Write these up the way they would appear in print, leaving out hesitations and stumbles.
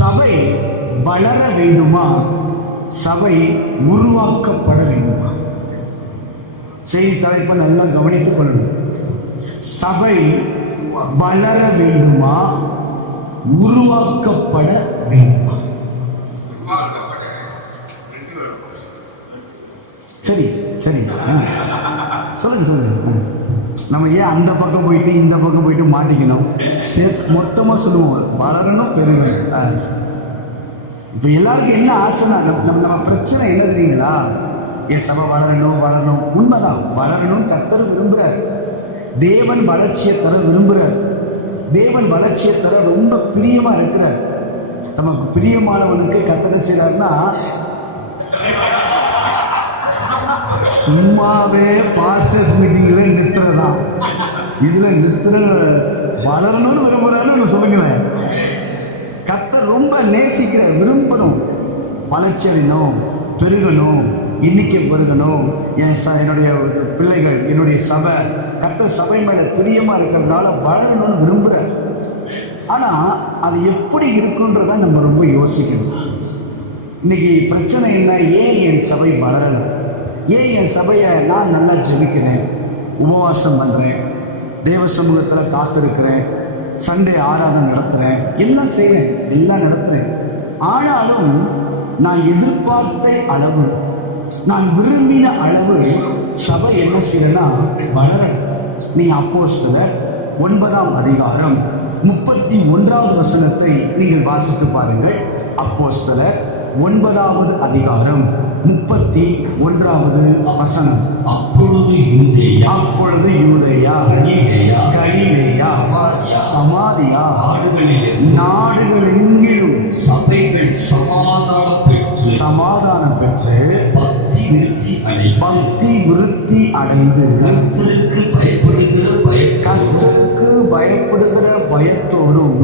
சபை வளர வேண்டுமா, சபை உருவாக்கப்பட வேண்டுமா? செய்தி தலைப்பை நல்லா கவனித்துக் கொள்ளணும். சபை வளர வேண்டுமா, உருவாக்கப்பட வேண்டுமா? சரி சரி சொல்லுங்க. நம்ம ஏன் அந்த பக்கம் போயிட்டு இந்த பக்கம் போயிட்டு மாட்டிக்கணும்? மொத்தமா சொல்லுவோம், வளரணும் பெருகணும். இப்ப எல்லாருக்கும் என்ன ஆசைனா, நம்ம பிரச்சனை என்ன தெரியுங்களா? என் சபை வளரணும். உண்மைதான், வளரணும் கர்த்தர் விரும்புறார். தேவன் வளர்ச்சியை தர விரும்புறார். தேவன் வளர்ச்சியை தர ரொம்ப பிரியமா இருக்கிறார். நமக்கு பிரியமானவனுக்கு கர்த்தர் செய்யறாருன்னா, சும்மாவே பாஸ்டர்ஸ் மீட்டிங்ல நிறுத்துறதா? இதுல நிறுத்துற வளரணும்னு விரும்புறாருன்னு சொல்லுங்களேன். கர்த்தர் ரொம்ப நேசிக்கிற, விரும்பணும், வளர்ச்சி அடையணும், பெருகணும், எண்ணிக்கை பெருகணும். என்னுடைய பிள்ளைகள், என்னுடைய சபை, கர்த்தர் சபை மேல பிரியமா இருக்கிறதுனால வளரணும்னு விரும்புறார். ஆனா அது எப்படி இருக்குன்றத நம்ம ரொம்ப யோசிக்கணும். இன்னைக்கு பிரச்சனை என்ன? ஏன் என் சபை வளரலை? ஏன் என் சபையை நான் நல்லா ஜெபிக்கிறேன், உபவாசம் பண்ணுறேன், தேவ சமூகத்தில் காத்திருக்கிறேன், சண்டே ஆராதனை நடத்துகிறேன், எல்லாம் செய்கிறேன், எல்லாம் நடத்துகிறேன். ஆனாலும் நான் எதிர்பார்த்த அளவு, நான் விரும்பின அளவு சபை என்ன செய்யறேன்னா வளர. நீ அப்போஸ்தலர் 9ஆம் அதிகாரம் 31வது வசனத்தை நீங்கள் வாசித்து பாருங்கள். அப்போஸ்தலர் 9வது அதிகாரம் 31வது வசனம். அப்பொழுது யூதேயா, கலிலேயா, சமாரியா நாடுகளெங்கிலும் சபைகள் சமாதானம் பெற்று பக்தி விருத்தி அடைந்து கர்த்தருக்கு பயப்படுகிற பயத்தோடும்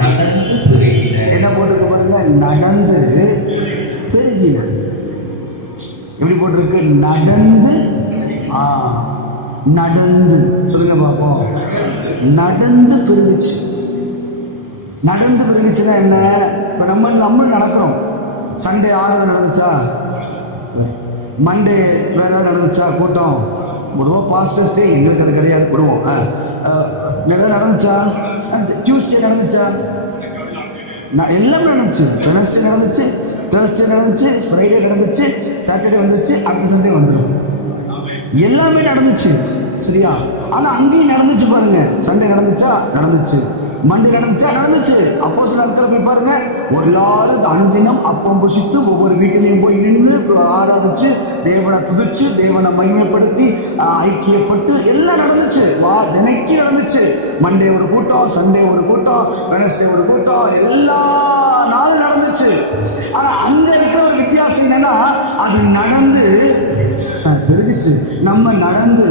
நடந்து பெருகின. என்ன போட்டிருக்க பாருங்க, நடந்து பெருகின. எப்படி போட்டிருக்கு? நடந்து சொல்லுங்க பார்ப்போம். நடந்து பெருகுச்சு. நடந்து பெருகுச்சுன்னா என்ன? இப்போ நம்ம நடக்கிறோம். சண்டே ஆராதனை நடந்துச்சா? மண்டே வேற ஏதாவது நடந்துச்சா? கூட்டம் பொதுவாக பாஸ்டர்ஸ் டே எங்களுக்கு அது கிடையாது, கொடுவோம். நடந்துச்சா? டியூஸ்டே நடந்துச்சா? எல்லாமே நடந்துச்சு. வெனஸ்டே நடந்துச்சு, தேர்ஸ்டே நடந்துச்சு, ஃப்ரைடே நடந்துச்சு, சாட்டர்டே வந்துச்சு, அடுத்த சண்டே வந்துடும். எல்லாமே நடந்துச்சு, சரியா? ஆனால் அங்கேயும் நடந்துச்சு பாருங்க. சண்டே நடந்துச்சா? நடந்துச்சு. மண்டே நடந்துச்சா? நடந்துச்சு. அப்போஸ்தலர் நடக்கிற போய் பாருங்க. எல்லாரும் அனுதினம் அப்பம் புசித்து ஒவ்வொரு வீட்டிலையும் போய் நின்று ஆராதிச்சு, தேவனை துதிச்சு, தேவனை மகிமைப்படுத்தி ஐக்கியப்பட்டு எல்லாம் நடந்துச்சு. தினைக்கு நடந்துச்சு. மண்டே ஒரு கூட்டம், சண்டே ஒரு கூட்டம், வெனஸ்டே ஒரு கூட்டம், எல்லா நாளும் நடந்துச்சு. ஆனா அங்க இருக்கிற ஒரு வித்தியாசம் என்னன்னா, அது நடந்து பெருகிச்சு. நம்ம நடந்து,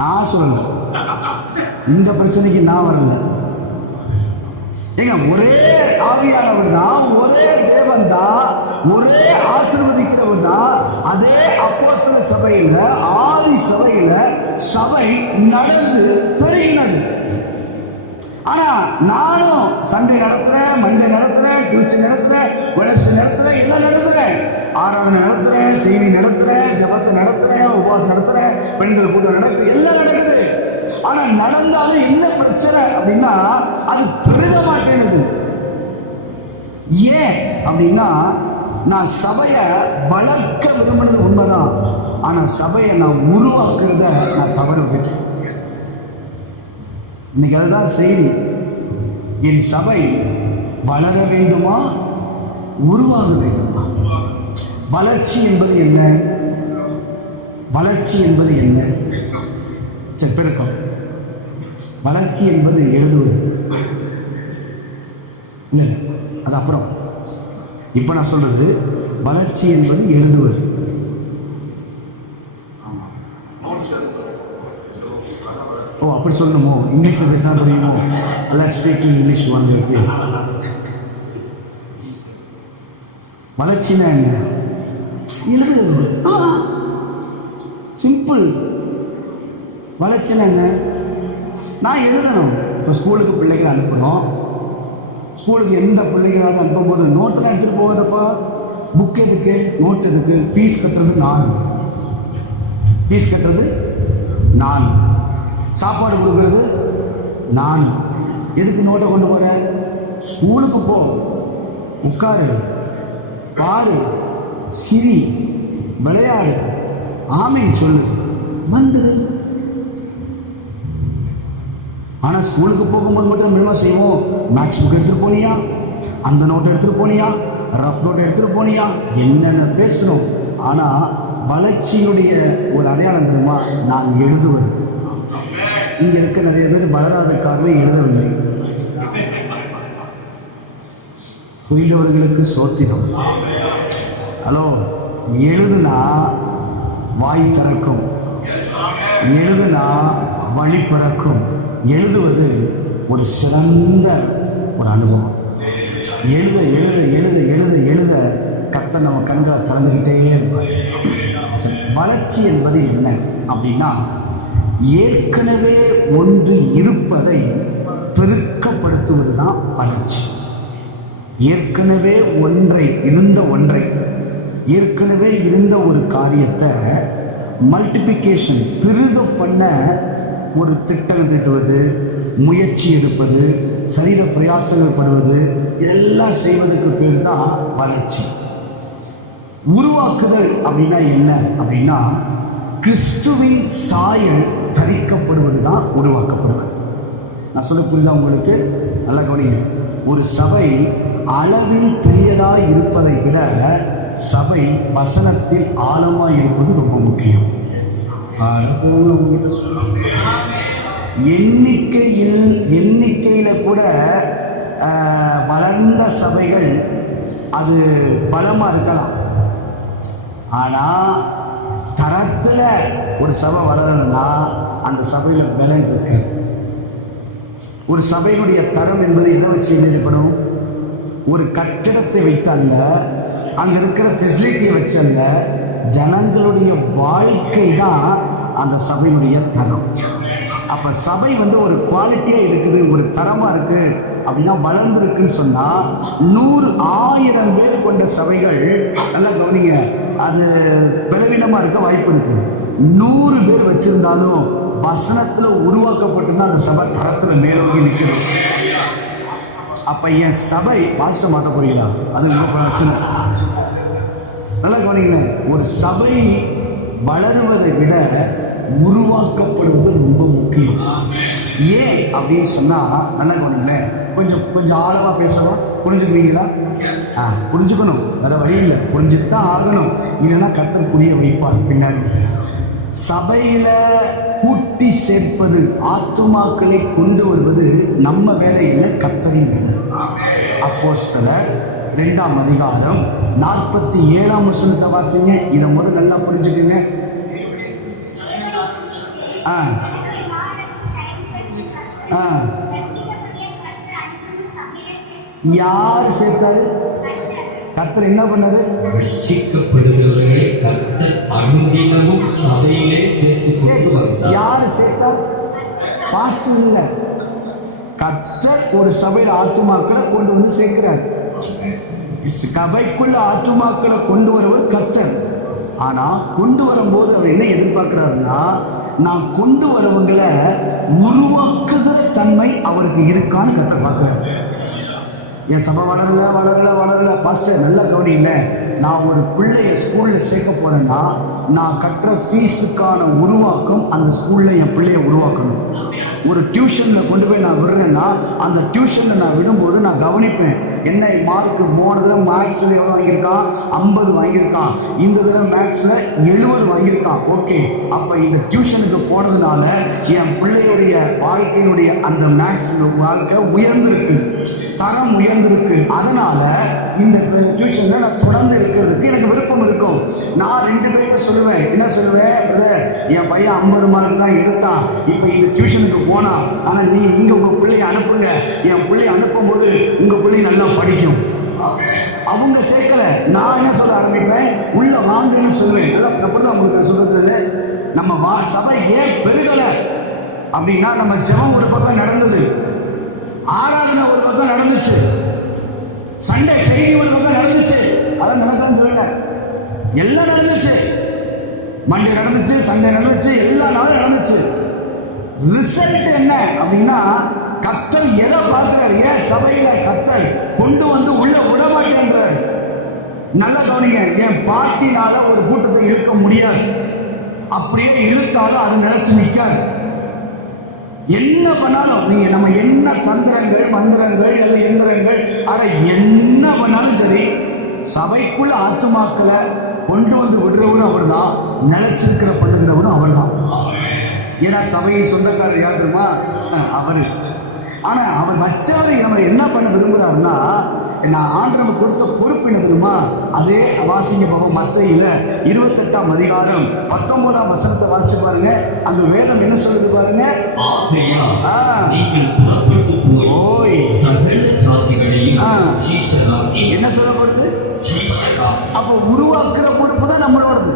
நான் சொல்லல, இந்த பிரச்சனைக்கு நான் வரல. ஏங்க, ஒரே ஆவியானவர் தான், ஒரே தேவன் தான், ஒரே ஆசீர்வதிக்கிறவர் தான். அதே அப்போஸ்தலர் சபையில, ஆதி சபையில சபை நடந்து பெருகினது. ஆனா நானும் சண்டே நடத்துறேன், மண்டே நடத்துறேன், டியூஸ்டே நடத்துறேன், வெனஸ்டே நடத்துறேன், எல்லாம் நடத்துறேன், ஆராதனை நடத்துறேன், செய்தி நடத்துறேன், ஜபத்தை நடத்துறேன், உபவாசம் நடத்துறேன், பெண்கள் கூட்டம் நடக்குது, எல்லாம் நடக்குது. ஆனா நடந்தாலும் என்ன பிரச்சனை அப்படின்னா, அது பெருக மாட்டேங்குது. ஏன் அப்படின்னா, நான் சபையை வளர்க்க விரும்பினது உண்மைதான். ஆனா சபையை நான் உருவாக்குறத நான் தவற விட்டேன். இன்னைக்கு அதுதான் செய்தி. என் சபை வளர வேண்டுமா, உருவாக வேண்டுமா? வளர்ச்சி என்பது என்ன? வளர்ச்சி என்பது என்ன? சரி, பெருக்கம். வளர்ச்சி என்பது எழுதுவது இல்லை, அது அப்புறம். இப்ப நான் சொல்றது வளர்ச்சி என்பது எழுதுவது. ஓ, அப்படி சொல்லணுமோ? இங்கிலீஷ்ல பேசினா புரியுமோ? Let's speak English one. வளர்ச்சினா என்ன? எழுதுறது. சிம்பிள். வளர்ச்சினா என்ன? நான் எழுதணும். இப்போ ஸ்கூலுக்கு பிள்ளைகளை அனுப்பணும். ஸ்கூலுக்கு எந்த பிள்ளைகளாவது அனுப்பும்போது நோட்டெல்லாம் எடுத்துகிட்டு போகாதப்பா. புக் எதுக்கு, நோட் எதுக்கு? ஃபீஸ் கட்டுறது நான், சாப்பாடு கொடுக்கறது நான். எதுக்கு நோட்டை கொண்டு போகிறேன்? ஸ்கூலுக்கு போ, உட்காரு, பாரு, சிரி, விளையாடு, ஆமீன் சொல்லு, வந்துடு. ஆனால் ஸ்கூலுக்கு போகும்போது மட்டும் நம்ம என்ன செய்வோம்? மேக்ஸ் புக் எடுத்துகிட்டு போனியா, அந்த நோட்டை எடுத்துகிட்டு போனியா, ரஃப் நோட்டை எடுத்துகிட்டு போனியா, என்னென்ன பேசணும். ஆனால் வளர்ச்சியுடைய ஒரு அடையாளம் தெரியுமா? நான் எழுதுவது. இங்கே இருக்க நிறைய பேர் வளராத காரணம் எழுதவில்லை. புரிந்தவர்களுக்கு சோத்திரம். ஹலோ, எழுதுனா வாய் திறக்கும், எழுதுனா வழி பிறக்கும். எழுதுவது ஒரு சிறந்த ஒரு அனுபவம். எழுத எழுத எழுத எழுத எழுத கர்த்தர் நம்ம கண்களை திறந்துக்கிட்டே இருப்பார். வளர்ச்சி என்பது என்ன அப்படின்னா, ஏற்கனவே ஒன்று இருப்பதை பெருக்கப்படுத்துவது தான் வளர்ச்சி. ஏற்கனவே இருந்த ஒரு காரியத்தை மல்டிப்ளிகேஷன் பெருக பண்ண ஒரு திட்டம் திட்டுவது, முயற்சி எடுப்பது, சரீர பிரயாசங்கள் படுவது, இதெல்லாம் செய்வதற்கு பேர் தான் வளர்ச்சி. உருவாக்குதல் அப்படின்னா என்ன அப்படின்னா, கிறிஸ்துவின் சாயல் தரிக்கப்படுவது தான் உருவாக்கப்படுவது. நான் சொல்ல புரியுதா உங்களுக்கு? நல்லா கவனிங்க. ஒரு சபை அளவில் பெரியதாய் இருப்பதை விட சபை வசனத்தில் ஆழமாய் இருப்பது ரொம்ப முக்கியம். எண்ணிக்கையில கூட வளர்ந்த சபைகள் அது பலமா இருக்கலாம். ஆனா தரத்துல ஒரு சபை வளரணும்னா அந்த சபையில பலன் இருக்கு. ஒரு சபையினுடைய தரம் என்பது எதை வச்சு எழுதப்படும்? ஒரு கட்டிடத்தை வைத்தல்ல, அங்க இருக்கிற ஃபெசிலிட்டியை வச்சல்ல, ஜனங்களுடைய வாழ்க்கை தான் அந்த சபையினுடைய தரம். அப்ப சபை ஒரு குவாலிட்டியா இருக்குது, ஒரு தரமா இருக்கு அப்படின்னா வளர்ந்துருக்குன்னு சொன்னா 100,000 பேர் கொண்ட சபைகள், நல்லா கவனிங்க, அது பலவீனமா இருக்க வாய்ப்பு இருக்கு. 100 பேர் வச்சிருந்தாலும் வசனத்துல உருவாக்கப்பட்டிருந்தா அந்த சபை தரத்துல மேலோங்கி நிற்குது. அப்ப என் சபை வாசம் மாற்ற போறீங்களா? அது பிரச்சனை. நல்லா கவனிங்க, ஒரு சபை வளருவதை விட உருவாக்கப்படுவது ரொம்ப முக்கியம். ஏன் அப்படின்னு சொன்னா, நல்லா கவனிங்களேன், கொஞ்சம் ஆழமா பேசலாம். புரிஞ்சுக்கிறீங்களா? புரிஞ்சுக்கணும், வேற வழி இல்லை, புரிஞ்சுதான் ஆகணும். இல்லைன்னா கர்த்தர் புரிய வைப்பார் பின்னாடி. சபையில கூட்டி சேர்ப்பது, ஆத்துமாக்களை கொண்டு வருவது நம்ம வேலை இல்லை, கர்த்தரின் வேலை. அப்போஸ்தலர் 2ஆம் அதிகாரம் 47ஆம் வசனத்தை வாசிங்க. இதை முதல்ல நல்லா புரிஞ்சுக்கங்க. யார் சேர்த்தாரு? கர்த்தர் என்ன பண்ணாரு? ரட்சிக்கப்படுகிறவர்களை கர்த்தர் அனுதினமும் சபையிலே சேர்த்து. யாரு சேர்த்தா? பாஸ்டர் இல்ல, கர்த்தர் ஒரு சபையில் ஆத்துமாக்களை கொண்டு வந்து சேர்க்கிறார். சபைக்குள்ள ஆத்துமாக்களை கொண்டு வருவது கர்த்தர். ஆனா கொண்டு வரும்போது அவர் என்ன எதிர்பார்க்கிறாருன்னா, நான் கொண்டு வரவங்களை உருவாக்குகிற தன்மை அவருக்கு இருக்கான்னு கர்த்தர் பார்க்கிறார். என் சபை வளரல பாஸ்டர் நல்லா கவனிங்க. நான் ஒரு பிள்ளைய ஸ்கூல்ல சேர்க்க போறேன்னா, நான் கட்டுற ஃபீஸுக்கான உருவாக்கம் அந்த ஸ்கூல்ல என் பிள்ளைய உருவாக்கணும். ஒரு டியூஷன்ல கொண்டு போய் நான் விடுறேன்னா, அந்த டியூஷன்ல நான் விடும்போது நான் கவனிப்பேன், என்ன மார்க்கு போன தடவை மேக்ஸ்ல எவ்வளோ வாங்கியிருக்கான்? 50 வாங்கியிருக்கான். இந்த தடவை மேக்ஸ்ல 70 வாங்கியிருக்கான். ஓகே, அப்ப இந்த டியூஷனுக்கு போனதுனால என் பிள்ளையுடைய வாழ்க்கையினுடைய அந்த மேக்ஸ் வாழ்க்கை உயர்ந்திருக்கு, தரம் உயர்ந்திருக்கு. அதனால இந்த டியூஷன்ல நான் தொடர்ந்து இருக்கிறதுக்கு எனக்கு விருப்பம் இருக்கும். நான் 2 பேர்கிட்ட சொல்லுவேன், என்ன சொல்லுவேன்? என் பையன் 50 மார்க் தான் எடுத்தான், இப்போ இந்த டியூஷனுக்கு போனா, ஆனா நீங்க இங்க உங்க பிள்ளைய அனுப்புங்க. என் பிள்ளைய அனுப்பும் போது உங்க பிள்ளை நல்லா படிக்கும். அவங்க சேர்க்கல, நான் என்ன சொல்ல ஆரம்பிப்பேன்? உள்ள வாங்கன்னு சொல்லுவேன். அப்படிதான் உங்களுக்கு சொல்றது. நம்ம சபை ஏன் பெருகல அப்படின்னா நம்ம ஜெபம் ஒரு பக்கம் நடந்தது, ஆராதனை ஒரு பக்கம் நடந்துச்சு, சண்டே செய்தி ஒரு பக்கம் நடந்துச்சு. அதான் நடக்கான்னு சொல்லல, எல்லாம் நடந்துச்சு. மண்டே நடந்துச்சு, சண்டே நடந்துச்சு, எல்லா நாளும் நடந்துச்சு. ரிசல்ட் என்ன அப்படின்னா, கர்த்தர் எதை பார்க்கிறார்? ஏன் சபையில கர்த்தர் கொண்டு வந்து உள்ள விடமாட்டேன்றார். நல்ல கவனிங்க, என் பாட்டினால ஒரு கூட்டத்தை இழுக்க முடியாது. அப்படியே இழுத்தாலும் அது நினைச்சு நிற்காது. என்ன பண்ணாலும் நீங்க நம்ம என்ன தந்திரங்கள் மந்திரங்கள் அல்லது எந்திரங்கள் அதை என்ன பண்ணாலும் சரி, சபைக்குள்ள ஆத்துமாக்களை கொண்டு வந்து விடுறவரும் அவர் தான், நிலைச்சிருக்கிற பண்ணுகிறவரும் அவர் தான். ஏன்னா சபையின் சொந்தக்காரர் யார் தெரியுமா? அவரு. ஆனா அவர் வச்சாதை நம்ம என்ன பண்ண விரும்புறாருன்னா, நான் ஆண்டவர் கொடுத்த பொறுப்பு என்ன தெரியுமா? அதே வாசிங்க பாவம் மத்தேயுல 28ஆம் அதிகாரம் 19ஆம் வசனத்தை வாசிச்சு பாருங்க. அந்த வேதம் என்ன சொல்லுது பாருங்க. ஆகையால் நீங்கள் புறப்பட்டு போய் சகல ஜாதிகளையும் சீஷராக்கி. என்ன சொல்லப்படுது? சீஷராக்கி. அப்போ உருவாக்குற பொறுப்பு தான் நம்மளோடது.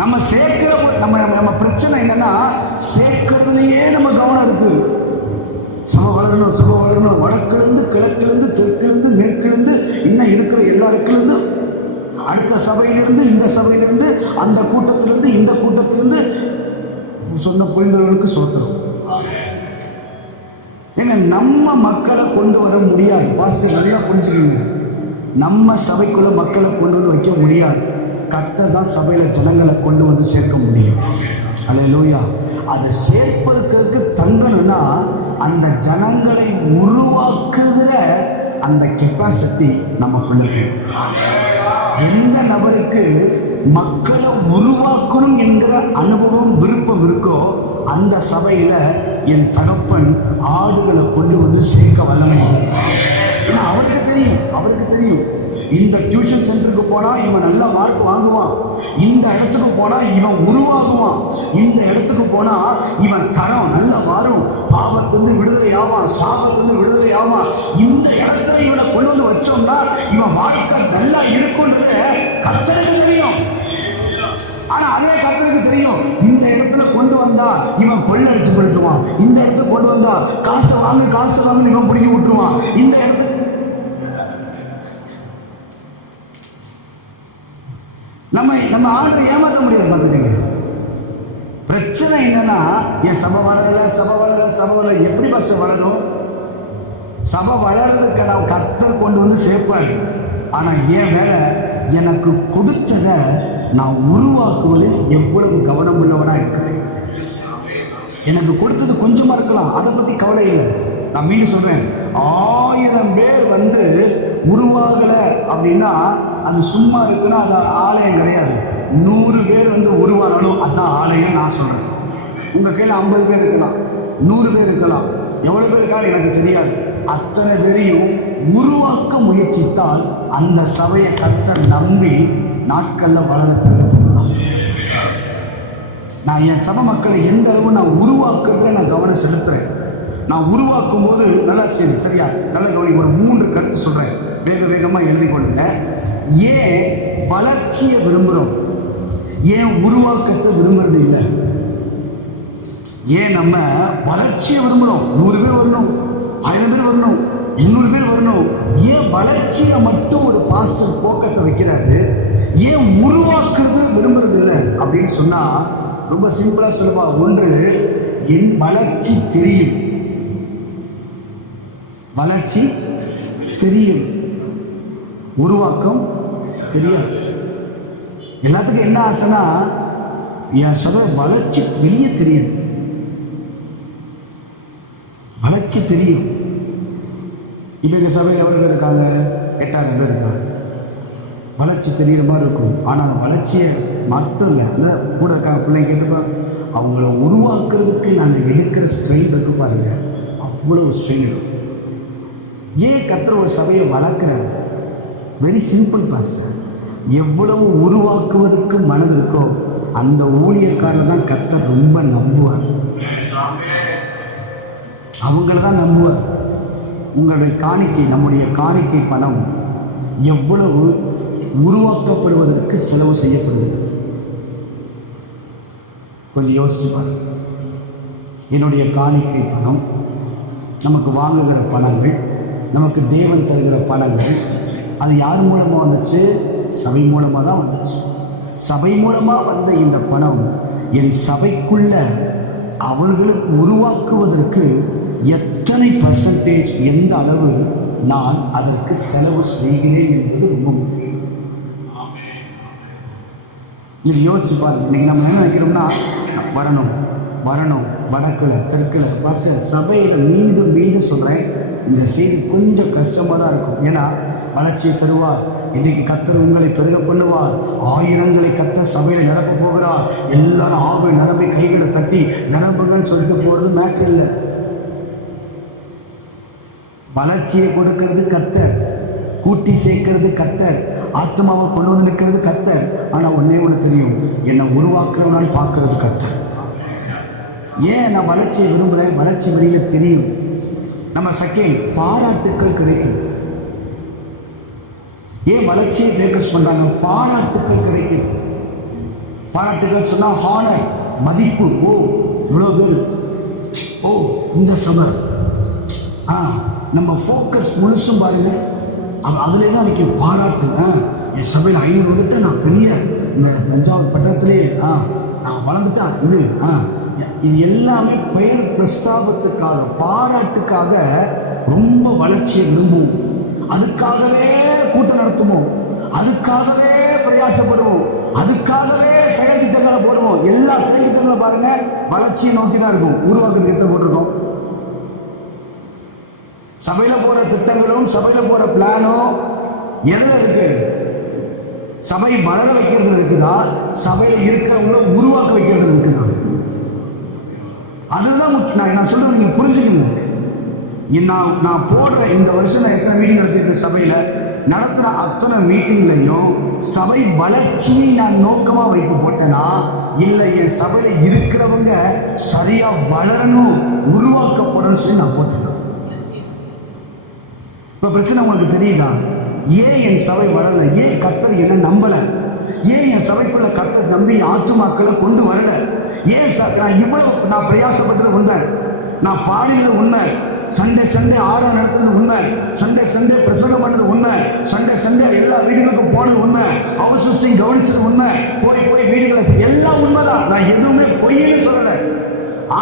நம்ம சேர்க்கிற நம்ம பிரச்சனை என்னன்னா, சேர்க்கிறதுலயே நம்ம கவனம் இருக்கு. சபை வளரணும், சபை வளரணும், வடக்கிலிருந்து கிழக்கிலிருந்து தெற்கிலிருந்து மேற்கிலிருந்து இன்னும் இருக்கிற எல்லா இடக்கிலிருந்து, அடுத்த சபையிலிருந்து இந்த சபையிலிருந்து, அந்த கூட்டத்திலிருந்து இந்த கூட்டத்திலிருந்து சொன்ன புரிந்தவர்களுக்கு சோத்திரம். ஏங்க நம்ம மக்களை கொண்டு வர முடியாது. பாஸ்டர் நல்லா புரிஞ்சுக்கீங்க, நம்ம சபைக்குள்ள மக்களை கொண்டு வந்து வைக்க முடியாது. கர்த்தர் தான் சபையில ஜனங்களை கொண்டு வந்து சேர்க்க முடியும். அல்லேலூயா. அதை சேர்ப்பதற்கு தங்கணும்னா அந்த ஜனங்களை உருவாக்குகிற அந்த கெப்பாசிட்டி நமக்குள்ள இருக்கு. எந்த நபருக்கு மக்களை உருவாக்கணும் என்கிற அனுபவம் விருப்பம் இருக்கோ அந்த சபையில என் தகப்பன் ஆடுகளை கொண்டு வந்து சேர்க்க வல்லமை. ஏன்னா அவருக்கு தெரியும் இந்த டியூஷன் சென்டருக்கு போனா இவன் நல்ல மார்க் வாங்குவான், இந்த இடத்துக்கு போனா இவன் உருவாகுவான், இந்த இடத்துக்கு போனா இவன் தரம் நல்ல மாறும், பாவத்திலிருந்து விடுதலை ஆவான், சாபத்திலிருந்து விடுதலை ஆவான், இந்த இடத்துல இவனை கொண்டு வந்து வச்சோம்னா இவன் வாழ்க்கை நல்லா இருக்கும்ன்றது கர்த்தருக்கு தெரியும். ஆனா அதே கர்த்தருக்கு தெரியும், இந்த இடத்துல கொண்டு வந்தா இவன் கொள்ளடிச்சு போயிட்டுவான், இந்த இடத்துல கொண்டு வந்தா காசு வாங்க இவன் பிடிக்க விட்டுருவான், இந்த இடத்துல நம்ம ஆண்டை ஏமாற்ற முடியாது. பார்த்துக்கங்க, பிரச்சனை என்னன்னா, என் சபை வளர எப்படி பாஸ்டர் வளரும்? சபை வளர்றதுக்கு நான் கர்த்தர் கொண்டு வந்து சேர்ப்பார். ஆனா என் மேல எனக்கு கொடுத்ததை நான் உருவாக்குவதில் எவ்வளவு கவனம் உள்ளவனா இருக்கிறேன். எனக்கு கொடுத்தது கொஞ்சமா இருக்கலாம், அதை பத்தி கவலை இல்லை. நான் மீண்டும் சொல்றேன், 1000 பேர் வந்து உருவாகல அப்படின்னா அது சும்மா இருக்குன்னா அது ஆலயம் கிடையாது. 100 பேர் வந்து உருவானாலும் அதுதான் ஆலயம். நான் சொல்றேன், உங்க கையில் 50 பேர் இருக்கலாம், 100 பேர் இருக்கலாம், எவ்வளவு பேர் இருக்காது எனக்கு தெரியாது. அத்தனை பேரையும் உருவாக்க முயற்சித்தால் அந்த சபையை கர்த்தர் நம்பி நாட்கள்ல வளர பெருகப்படலாம். நான் என் சபை மக்களை எந்த அளவு நான் உருவாக்குறதுல நான் கவனம் செலுத்துறேன். நான் உருவாக்கும் போது நல்லா சரியா நல்ல கவனி. ஒரு 3 கருத்து சொல்றேன், வேகமா எழுதி கொள்ளுங்க. ஏன் வளர்ச்சியை விரும்புகிறோம்? ஏன் உருவாக்கத்தை விரும்புறது இல்லை? ஏன் நம்ம வளர்ச்சியை விரும்புகிறோம்? 100 பேர் வரணும், 1000 பேர் வரணும், 200 பேர் வரணும். ஏன் வளர்ச்சியை மட்டும் ஒரு பாஸ்டர் ஃபோக்கஸை வைக்கிறாரு? ஏன் உருவாக்குறது விரும்புறது இல்லை அப்படின்னு சொன்னா ரொம்ப சிம்பிளா சொல்லுவா. ஒன்று, என் வளர்ச்சி தெரியும், வளர்ச்சி தெரியும், உருவாக்கம் தெரியாது. எல்லாத்துக்கும் என்ன ஆசைனா, என் சபை வளர்ச்சி வெளியே தெரியுது, வளர்ச்சி தெரியும். இப்போ எங்கள் சபையில் எவ்வளோ பேர் இருக்காங்க? 8000 பேர் இருக்காங்க. வளர்ச்சி தெரிகிற மாதிரி இருக்கும். ஆனால் அந்த வளர்ச்சியை மட்டும் இல்லை, அந்த கூட இருக்காங்க பிள்ளைங்க கேட்டுப்பா, அவங்கள உருவாக்குறதுக்கு நாங்கள் எடுக்கிற ஸ்ட்ரெயின் இருக்கு பாருங்க, அவ்வளோ ஸ்ட்ரெயின் இருக்கும். ஏன் கர்த்தர் ஒரு சபையை வளர்க்குறாரு? Very simple pastor. எவ்வளவு உருவாக்குவதற்கு மனது இருக்கோ அந்த ஊழியக்காரர் தான் கர்த்தர் ரொம்ப நம்புவார். அவங்கள தான் நம்புவார். உங்களுடைய காணிக்கை, நம்முடைய காணிக்கை பணம் எவ்வளவு உருவாக்கப்படுவதற்கு செலவு செய்யப்படுகிறது கொஞ்சம் யோசிச்சு பாருங்க. என்னுடைய காணிக்கை பணம், நமக்கு வாங்குகிற பணங்கள், நமக்கு தேவன் தருகிற பணங்கள், அது யார் மூலமாக வந்துச்சு? சபை மூலமாக தான் வந்துச்சு. சபை மூலமாக வந்த இந்த பணம் என் சபைக்குள்ள அவர்களுக்கு உருவாக்குவதற்கு எத்தனை பர்சன்டேஜ், எந்த அளவு நான் அதற்கு செலவு செய்கிறேன் என்பது ரொம்ப முக்கியம். இது யோசிச்சு பாருங்க. இன்னைக்கு நம்ம என்ன நினைக்கிறோம்னா, வரணும் வடக்கில் தெற்கில் ஃபஸ்ட்டு சபையில் மீண்டும் மீண்டும் சொல்கிறேன், இந்த செய்தி கொஞ்சம் கஷ்டமாக தான் இருக்கும். ஏன்னா வளர்ச்சியை தருவார், இன்றைக்கு கர்த்தர் உங்களை பெருக பண்ணுவார், ஆயிரங்களை கர்த்தர் சபையில் நிரப்ப போகிறார், எல்லாரும் ஆவி நிரம்பி கைகளை தட்டி நிரம்புகள்னு சொல்லிட்டு போகிறது மேட்ரு இல்லை. வளர்ச்சியை கொடுக்கறது கர்த்தர், கூட்டி சேர்க்கிறது கர்த்தர், ஆத்மாவை கொண்டு வந்து நிற்கிறது கர்த்தர். ஆனால் ஒன்றே ஒன்று தெரியும், என்னை உருவாக்குறவனால் பார்க்கறது கர்த்தர். ஏன் நான் வளர்ச்சியை விரும்புகிறேன்? வளர்ச்சி வெளியில் தெரியும். நம்ம செகண்ட் பாராட்டுக்கள் கிடைக்கும். ஏன் வளர்ச்சியை ஃபோக்கஸ் பண்ணுறாங்க? பாராட்டுக்கள் கிடைக்கும். பாராட்டுக்கள் சொன்னால் ஹானர், மதிப்பு. ஓ இவ்வளோ பேர், ஓ இந்த சபை, நம்ம ஃபோக்கஸ் முழுசும் பாருங்க அதிலே தான் அன்றைக்கி பாராட்டு. என் சபையில் 500 வந்துட்டு நான் பெரிய இந்த தஞ்சாவூர் பட்டணத்திலே நான் வளர்ந்துட்டேன். இது எல்லாமே பெயர் பிரஸ்தாபத்துக்காக, பாராட்டுக்காக ரொம்ப வளர்ச்சியை விரும்புவோம். அதுக்காகவே கூட்டம் நடத்துவோம், அதுக்காகவே பிரயாசப்படுவோம், அதுக்காகவே செயல் திட்டங்களை போடுவோம். எல்லா செயல் திட்டங்களும் பாருங்க வளர்ச்சியை நோக்கி தான் இருக்கும். உருவாக்குறதுக்கு எத்தனை போட்டிருக்கோம்? சபையில போற திட்டங்களும் சபையில போற பிளானும் எதுல இருக்கு? சபை வளர வைக்கிறது இருக்குதா, சபையில இருக்கிறவங்கள உருவாக்க வைக்கிறது இருக்குதா? அதுதான் நான் சொல்றேன், நீங்க புரிஞ்சுக்கணும். நான் போடுற இந்த வருஷம் நான் எத்தனை மீட்டிங் நடத்திருக்கேன் சபையில, நடத்துற அத்தனை மீட்டிங்லையும் சபை வளர்ச்சியை நான் நோக்கமா வைத்து போட்டேன்னா, இல்லை என் சபையில இருக்கிறவங்க சரியா வளரணும், உருவாக்கப்படணும் சொல்லி நான் போட்டேன். இப்போ பிரச்சனை உங்களுக்கு தெரியுதா? ஏன் என் சபை வளரல? ஏன் கர்த்தர் என்ன நம்பல? ஏன் என் சபைக்குள்ள கர்த்தர் நம்பி ஆத்துமாக்களை கொண்டு வரல? ஏன் நான் இவ்வளவு பிரயாசப்பட்டது உண்மை, நான் பாடினது உண்மை, சண்டே ஆராதனை நடத்துறது உண்மை, சண்டே பிரசங்கம் பண்ணது உண்மை, சண்டே எல்லா வீடுகளுக்கும் போனது உண்மை, ஹவுஸ் ஹவுஸையும் கவனிச்சது உண்மை, போய் வீடுகளை எல்லாம் உண்மைதான், நான் எதுவுமே பொய்ன்னு சொல்லலை.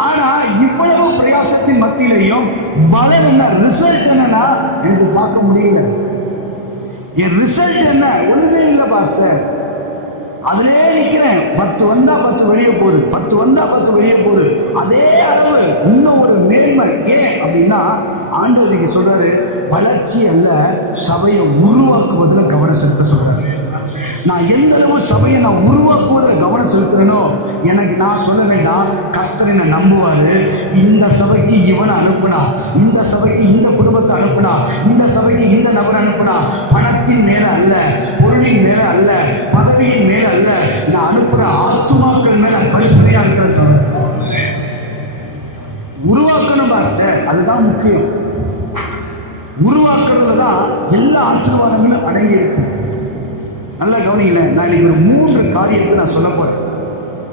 ஆனா இவ்வளவு பிரயாசத்தின் மத்தியிலையும் பலன் என்ன, ரிசல்ட் என்னன்னா எனக்கு பார்க்க முடியல. என் ரிசல்ட் என்ன? ஒண்ணுமே இல்லை பாஸ்டர். அதிலே நிற்கிறேன். 10 வந்தா 10 வெளியே போகுது, 10 வந்தா 10 வெளியே போகுது. அதே அளவு இன்னும் ஒரு மேன்மை. ஏன் அப்படின்னா ஆண்டவர் சொல்றாரு, வளர்ச்சி அல்ல சபையை உருவாக்குவதில் கவனம் செலுத்த சொல்றாரு. நான் எந்த அளவு சபையை நான் உருவாக்குவதில் கவனம் செலுத்துறேனோ, எனக்கு நான் சொல்ல வேண்டாம், கர்த்தர் என்னை நம்புவாரு. இந்த சபைக்கு இவனை அனுப்புனா, இந்த சபைக்கு இந்த குடும்பத்தை அனுப்புனா, இந்த சபைக்கு இந்த நபரை அனுப்புனா, பணத்தின் மேல அல்ல, பொருளின் மேல அல்ல, பதவியின் மேல அல்ல, நான் அனுப்புற ஆத்துமாக்கள் மேல பரிசுமையா இருக்கிற சபை உருவாக்கணும் பாஸ்டர். அதுதான் முக்கியம். உருவாக்குறதுல தான் எல்லா ஆசீர்வாதங்களும் அடங்கி இருக்கு. நல்லா கவனிங்களேன். நான் இன்னைக்கு 3 காரியத்தை நான் சொல்ல போறேன்.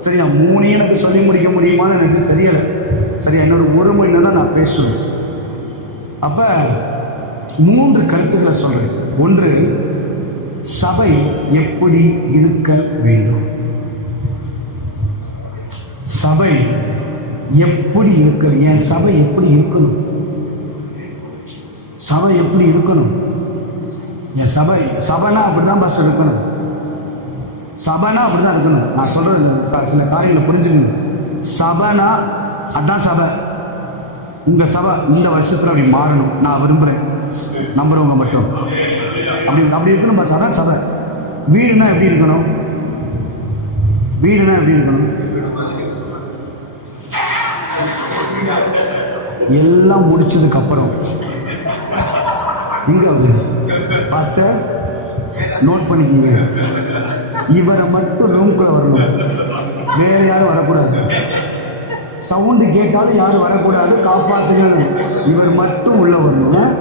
சரியா, 3 எனக்கு சொல்லி முடிக்க முடியுமான்னு எனக்கு தெரியலை. சரியா, இன்னொரு 1 மணி நேரம் தான் நான் பேசுவேன். அப்ப 3 கருத்துக்களை சொல்றேன். 1, சபை எப்படி இருக்க வேண்டும்? சபை எப்படி இருக்கிறது? என் சபை எப்படி இருக்கணும்? சபை எப்படி இருக்கணும்? என் சபைனா அப்படிதான் பாஸ்டர் இருக்கணும். சபைனா அப்படிதான் இருக்கணும். நான் சொல்றது சில காரியங்களை புரிஞ்சுக்கணும். சபைனா அதான் சபை. உங்க சபை இந்த வருஷத்துல அப்படி மாறணும் நான் விரும்புறேன். நம்புறவங்க மட்டும் அப்படி இருக்கணும் பாஸ். அதான் சபை. வீடுனா எப்படி இருக்கணும்? வீடுனா எப்படி இருக்கணும்? எல்லாம் முடிச்சதுக்கு அப்புறம் எங்க பாஸ்டர் நோட் பண்ணிக்கிங்க, இவரை மட்டும் ரூம்குள்ள வரணும், வேற யாரும் வரக்கூடாது. சவுண்டு கேட்டாலும் யாரும் வரக்கூடாது, காப்பாத்துங்க. இவர் மட்டும் உள்ள வரணும்.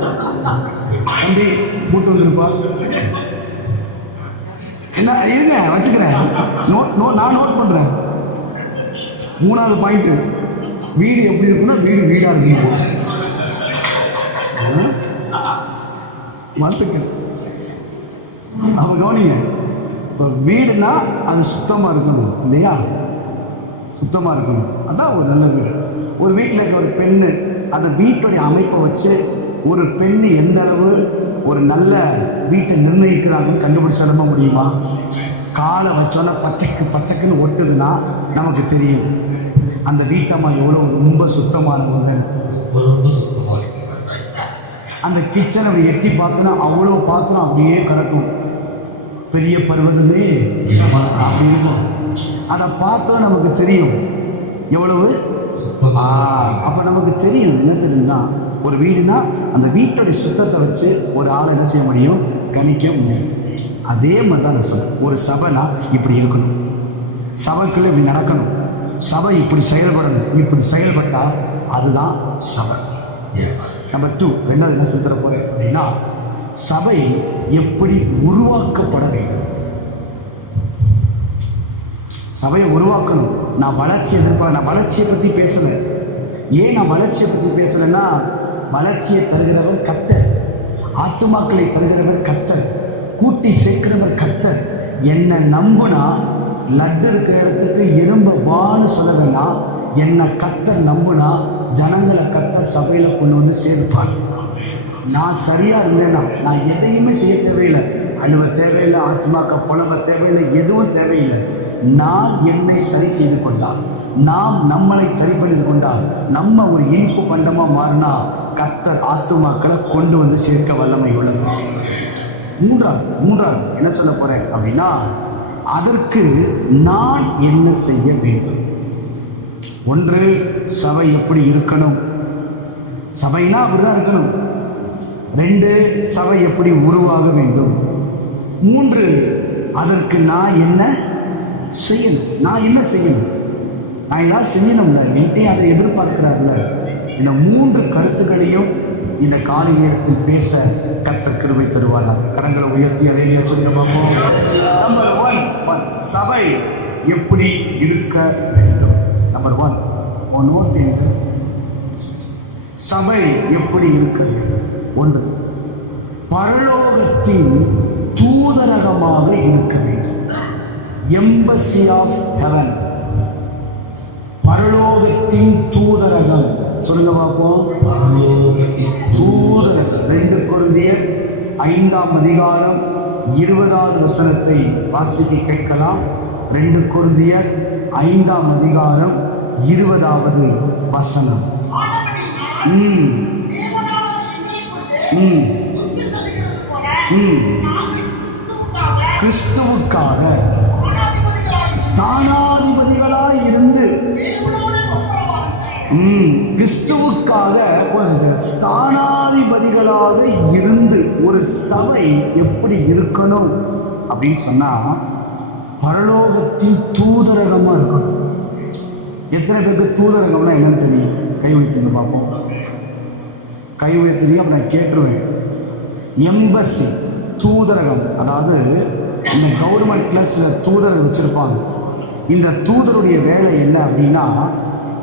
தம்பி கூட்டு வந்துருப்பா. என்ன இருங்க வச்சுக்கிறேன். நான் நோட் பண்றேன். 3வது பாயிண்ட், வீடு எப்படி இருக்குன்னா வீடு வீடாக இருக்கணும். வாழ்த்துக்கள். அவங்க கவனிங்க, இப்போ வீடுனா அது சுத்தமாக இருக்கணும் இல்லையா? சுத்தமாக இருக்கணும், அதான் ஒரு நல்ல வீடு. ஒரு வீட்டில் இருக்க ஒரு பெண்ணு அந்த வீட்டுடைய அமைப்பை வச்சு ஒரு பெண்ணு எந்த அளவு ஒரு நல்ல வீட்டை நிர்ணயிக்கிறாங்கன்னு கண்டுபிடிச்ச நம்ப முடியுமா? காலை வச்சோன்னா பச்சைக்குன்னு ஒட்டுதுன்னா நமக்கு தெரியும் அந்த வீட்டம்மா எவ்வளோ ரொம்ப சுத்தமானவங்க. அந்த கிச்சனை எட்டி பார்த்தோன்னா அவ்வளோ பாத்திரம் அப்படியே கிடக்கும், பெரிய பருவதமே அப்படி இருக்கும். அதை பார்த்தோம் நமக்கு தெரியும் எவ்வளவு. அப்போ நமக்கு தெரியும் என்ன தெரியும்னா, ஒரு வீடுனா அந்த வீட்டுடைய சுத்தத்தை வச்சு ஒரு ஆள் என்ன செய்ய முடியும், கணிக்க முடியும். அதே மாதிரி தான் நான் சொல்றேன், ஒரு சபைனா இப்படி இருக்கணும், சபைக்குள்ள இப்படி நடக்கணும், சபை இப்படி செயல்படணும். இப்படி செயல்பட்டால் அதுதான் சபை. நம்பர் 2, ரெண்டாவது என்ன சொல்ல போறேன் அப்படின்னா, சபை எப்படி உருவாக்கப்பட வேண்டும். சபையை உருவாக்கணும். நான் வளர்ச்சியை பற்றி பேசலை. ஏன் நான் வளர்ச்சியை பற்றி பேசலைன்னா, வளர்ச்சியை தருகிறவர் கர்த்தர், ஆத்துமாக்களை தருகிறவர் கர்த்தர், கூட்டி சேர்க்கிறவர் கர்த்தர். என்னை நம்புனா லட்டு இருக்கிற இடத்துக்கு எறும்ப வான்னு சொல்ல வேணாம். என்னை கர்த்தர் நம்புனா ஜனங்களை கர்த்தர் சபையில் கொண்டு வந்து சேர்ப்பான். நான் சரியாக இருந்தேன்னா நான் எதையுமே செய்ய தேவையில்லை, அழுவ தேவையில்லை, ஆத்மாக்க புலவ தேவையில்லை, எதுவும் தேவையில்லை. நான் என்னை சரி செய்து கொண்டால், நாம் நம்மளை சரி பண்ணி கொண்டால், நம்ம ஒரு இனிப்பு பண்டமாக மாறினா கர்த்தர் ஆத்துமாக்களை கொண்டு வந்து சேர்க்க வல்லமை உள்ளது. மூன்றாவது என்ன சொல்ல போறேன் அப்படின்னா, அதற்கு நான் என்ன செய்ய வேண்டும். 1, சபை எப்படி இருக்கணும், சபைனா அப்படிதான் இருக்கணும். 2, சபை எப்படி உருவாக வேண்டும். 3, அதற்கு நான் என்ன செய்யணும். நான் என்ன செய்யணும், நான் ஏதாவது செய்யணும்ல, என்கிட்ட அதை எதிர்பார்க்கிறார்ல. இந்த 3 கருத்துக்களையும் இந்த காலை நேரத்தில் பேச கர்த்தர் கிருபை தருவார். கரங்களை உயர்த்தி அறையில சொல்ல பார்ப்போம். நம்பர் 1, சபை எப்படி இருக்க வேண்டும். நம்பர் 1, சபை எப்படி இருக்க வேண்டும். 1, பரலோகத்தின் தூதரகமாக இருக்க வேண்டும். எம்பசி ஆஃப் ஹெவன், பரலோகத்தின் தூதரகம். சொல்லுங்க பார்ப்போம். தூதரகம். 2 கொரிந்தியர் 5ஆம் அதிகாரம் 20வது வசனத்தை வாசிக்க கேட்கலாம். 2 கொரிந்தியர் 5ஆம் அதிகாரம் 20வது வசனம். கிறிஸ்துவுக்காக ஸ்தானாதிபதிகளாய் இருந்து, கிறிஸ்துவுக்காக ஸ்தானாதிபதிகளாக இருந்து ஒரு சபை எப்படி இருக்கணும் அப்படின்னு சொன்னா, பரலோகத்தின் தூதரகமா இருக்கணும். எத்தனை பேருக்கு தூதரகம்னா என்னன்னு தெரியும்? கை உயர்த்துங்க பார்ப்போம். கை உயர்த்துறீங்க அப்ப நான் கேட்டுருவேன். எம்பசி, தூதரகம். அதாவது இந்த கவர்மெண்ட்ல சில தூதரகம் வச்சிருப்பாங்க. இந்த தூதருடைய வேலை என்ன அப்படின்னா,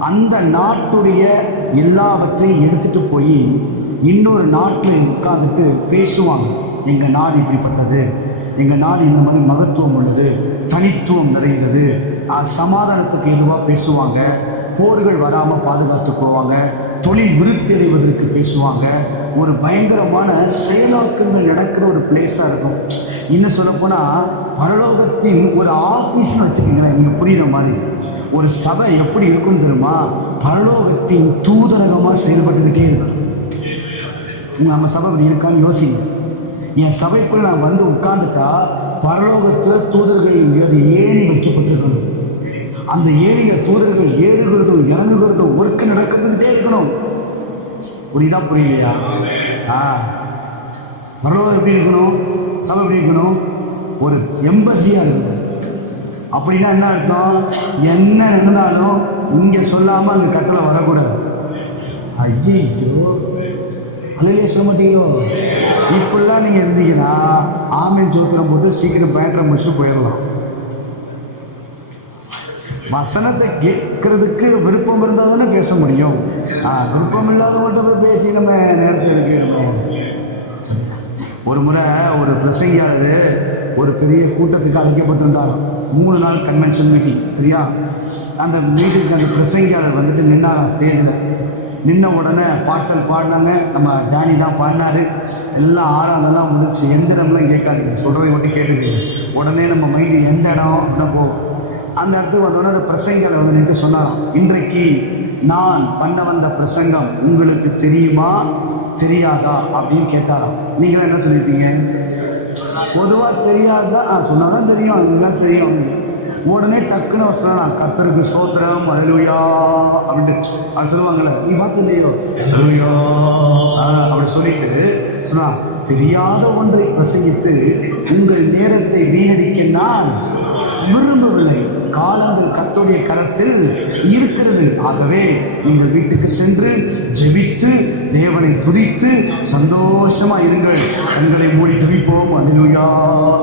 அந்த நாட்டுடைய எல்லாவற்றையும் எடுத்துட்டு போய் இன்னொரு நாட்டில் உட்கார்ந்துட்டு பேசுவாங்க. எங்கள் நாடு இப்படிப்பட்டது, எங்கள் நாடு இந்த மாதிரி மகத்துவம் உள்ளது, தனித்துவம் நிறைந்தது, சமாதானத்துக்கு எதுவாக பேசுவாங்க, போர்கள் வராமல் பாதுகாத்து போவாங்க, தொழில் விருத்தி அடைவதற்கு பேசுவாங்க. ஒரு பயங்கரமான செயலாக்கங்கள் நடக்கிற ஒரு பிளேஸாக இருக்கும். இன்னும் சொல்லப்போனால் பரலோகத்தின் ஒரு ஆஃபீஸ்னு வச்சுக்கோங்களேன், நீங்கள் புரியுற மாதிரி. ஒரு சபை எப்படி இருக்கும் தெரியுமா? பரலோகத்தின் தூதரகமாக செயல்பட்டுக்கிட்டே இருக்கும். நம்ம சபை இப்படி இருக்கான்னு யோசிங்க. என் சபைக்குள்ள நான் வந்து உட்கார்ந்துட்டா பரலோகத்தில் தூதர்கள் அது ஏணி வைக்கப்பட்டிருக்கணும். அந்த ஏணியில் தூதர்கள் ஏறுகிறதும் இறங்குகிறதும் ஒர்க்கு நடக்கிறதுக்கிட்டே இருக்கணும். புரியுதா புரியலையா? பரலோகம் எப்படி இருக்கணும்? சபை எப்படி இருக்கணும்? ஒரு எம்பசியாக இருக்கணும். அப்படின்னா என்ன அர்த்தம்? என்ன நடந்தாலும் இங்கே சொல்லாமல் அங்கே கட்டளை வரக்கூடாது. ஐயோ, அதையே சொல்ல மாட்டீங்களோ? இப்படிலாம் நீங்கள் இருந்தீங்கன்னா ஆமீன் சூத்திரம் போட்டு சீக்கிரம் பேட்டரை முடிச்சுட்டு போயிடலாம். வசனத்தை கேட்கறதுக்கு விருப்பம் இருந்தால் தானே பேச முடியும். விருப்பம் இல்லாதவங்கள்ட்ட போய் பேசி நம்ம நேரத்தில் இருக்கணும். ஒரு முறை ஒரு பிரசங்கியாளர் ஒரு பெரிய கூட்டத்துக்கு அழைக்கப்பட்டிருந்தார். 3 நாள் கன்வென்ஷன் மீட்டிங். சரியா? அந்த மீட்டிங்க்கு அந்த பிரசங்கியாளர் வந்துட்டு நின்னாராம் ஸ்டேஜில். நின்ன உடனே பாட்டல் பாடினாங்க. நம்ம டேனி தான் பாடினார். எல்லாம் ஆறாலெல்லாம் முடிச்சு எந்திரம்லாம் கேட்காதீங்க, சொல்கிறத மட்டும் கேட்டுக்கீங்க. உடனே நம்ம மைண்டு எந்த இடம் அப்படின்னா போகும். அந்த இடத்துக்கு வந்தோடனே அந்த பிரசங்கியாளர் வந்து நின்று சொன்னாராம், இன்றைக்கு நான் பண்ண வந்த பிரசங்கம் உங்களுக்கு தெரியுமா தெரியாதா அப்படின்னு கேட்டாராம். நீங்களும் என்ன சொல்லியிருப்பீங்க? பொதுவாக தெரியாதா? சொன்னாதான் தெரியும், அதுதான் தெரியும். உடனே டக்குன்னு அவர் சொல்லலாம், கர்த்தருக்கு ஸ்தோத்திரம் அல்லேலூயா அப்படின்ட்டு அது சொல்லுவாங்கள்ல, நீ பார்த்து இல்லையோ அல்லேலூயா அப்படி சொல்லிட்டு சொன்னா, தெரியாத ஒன்றை பிரசங்கித்து உங்கள் நேரத்தை வீணடிக்க நான் விரும்பவில்லை. காலங்கள் கர்த்தருடைய கரத்தில் இருக்கிறது. ஆகவே நீங்கள் வீட்டுக்கு சென்று ஜெபித்து தேவனை துதித்து சந்தோஷமா இருங்கள். கண்களை மூடி ஜெபிப்போம் அல்லேலூயா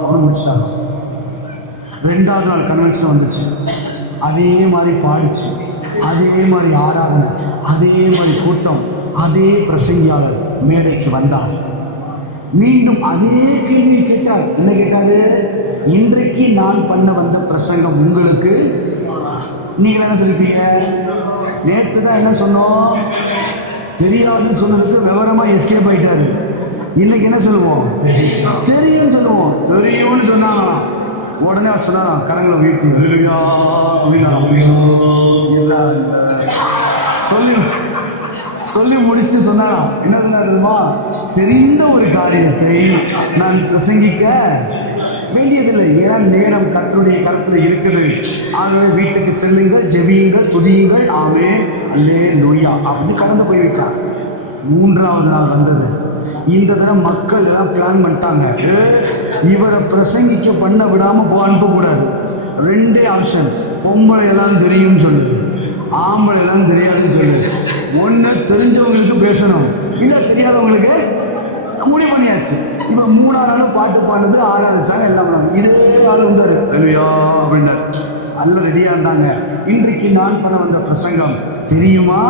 அப்படின்னு முடிச்சாங்க. 2வது நாள் கன்வென்ஷன் வந்துச்சு. அதே மாதிரி பாடிச்சு, அதே மாதிரி ஆராதனை, அதே மாதிரி கூட்டம், அதே பிரசங்கியாளர் மேடைக்கு வந்தார். மீண்டும் அதே கேள்வி கேட்டார். என்ன கேட்டாரு? இன்றைக்கு நான் பண்ண வந்த பிரசங்கம் உங்களுக்கு, நீங்கள் என்ன சொல்லிப்பீங்க? நேற்று தான் என்ன சொன்னோம்? தெரியாதுன்னு சொன்னதுக்கு விவரமா எஸ்கேப் ஆயிட்டாரு. இன்னைக்கு என்ன சொல்லுவோம்? தெரியும் சொல்லுவோம். தெரியும்னு சொன்னாங்களாம். உடனே அவர் சொன்னாராம், கரங்களை வீழ்த்தி சொல்லி முடிச்சுட்டு சொன்னாராம். என்ன சொன்னாருமா? தெரிந்த ஒரு காரியத்தை நான் பிரசங்கிக்க வேண்டியதில்லை. ஏன்னா நேரம் கர்த்தருடைய கருத்தில் இருக்குது. ஆகவே வீட்டுக்கு செல்லுங்கள், ஜெபியுங்கள், துதியுங்கள், ஆமென் அல்லேலூயா அப்படின்னு கடந்து போய்விட்டார். 3வது நாள் வந்தது. இந்த தடவை மக்கள் எல்லாம் பிளான் பண்ணிட்டாங்க, இவரை பிரசங்கிக்க பண்ண விடாம அனுப்பக்கூடாது. 2 ஆப்ஷன், பொம்பளை எல்லாம் தெரியும்னு சொல்லு, ஆம்பளை எல்லாம் தெரியாதுன்னு சொல்லு. ஒன்று தெரிஞ்சவங்களுக்கு பேசணும், இல்லை தெரியாதவங்களுக்கு. முடிவு பண்ணியாச்சு. இப்போ 3வது நாள் பாட்டு பாடுது, 6வது சாங்க எல்லாம் பண்ணாங்க. இதே ஆள் உண்டாரு அல்லையா அப்படின்னாரு. எல்லாம் ரெடியாக இருந்தாங்க. இன்றைக்கு நான் பண்ண வந்த பிரசங்கம் தெரியுமா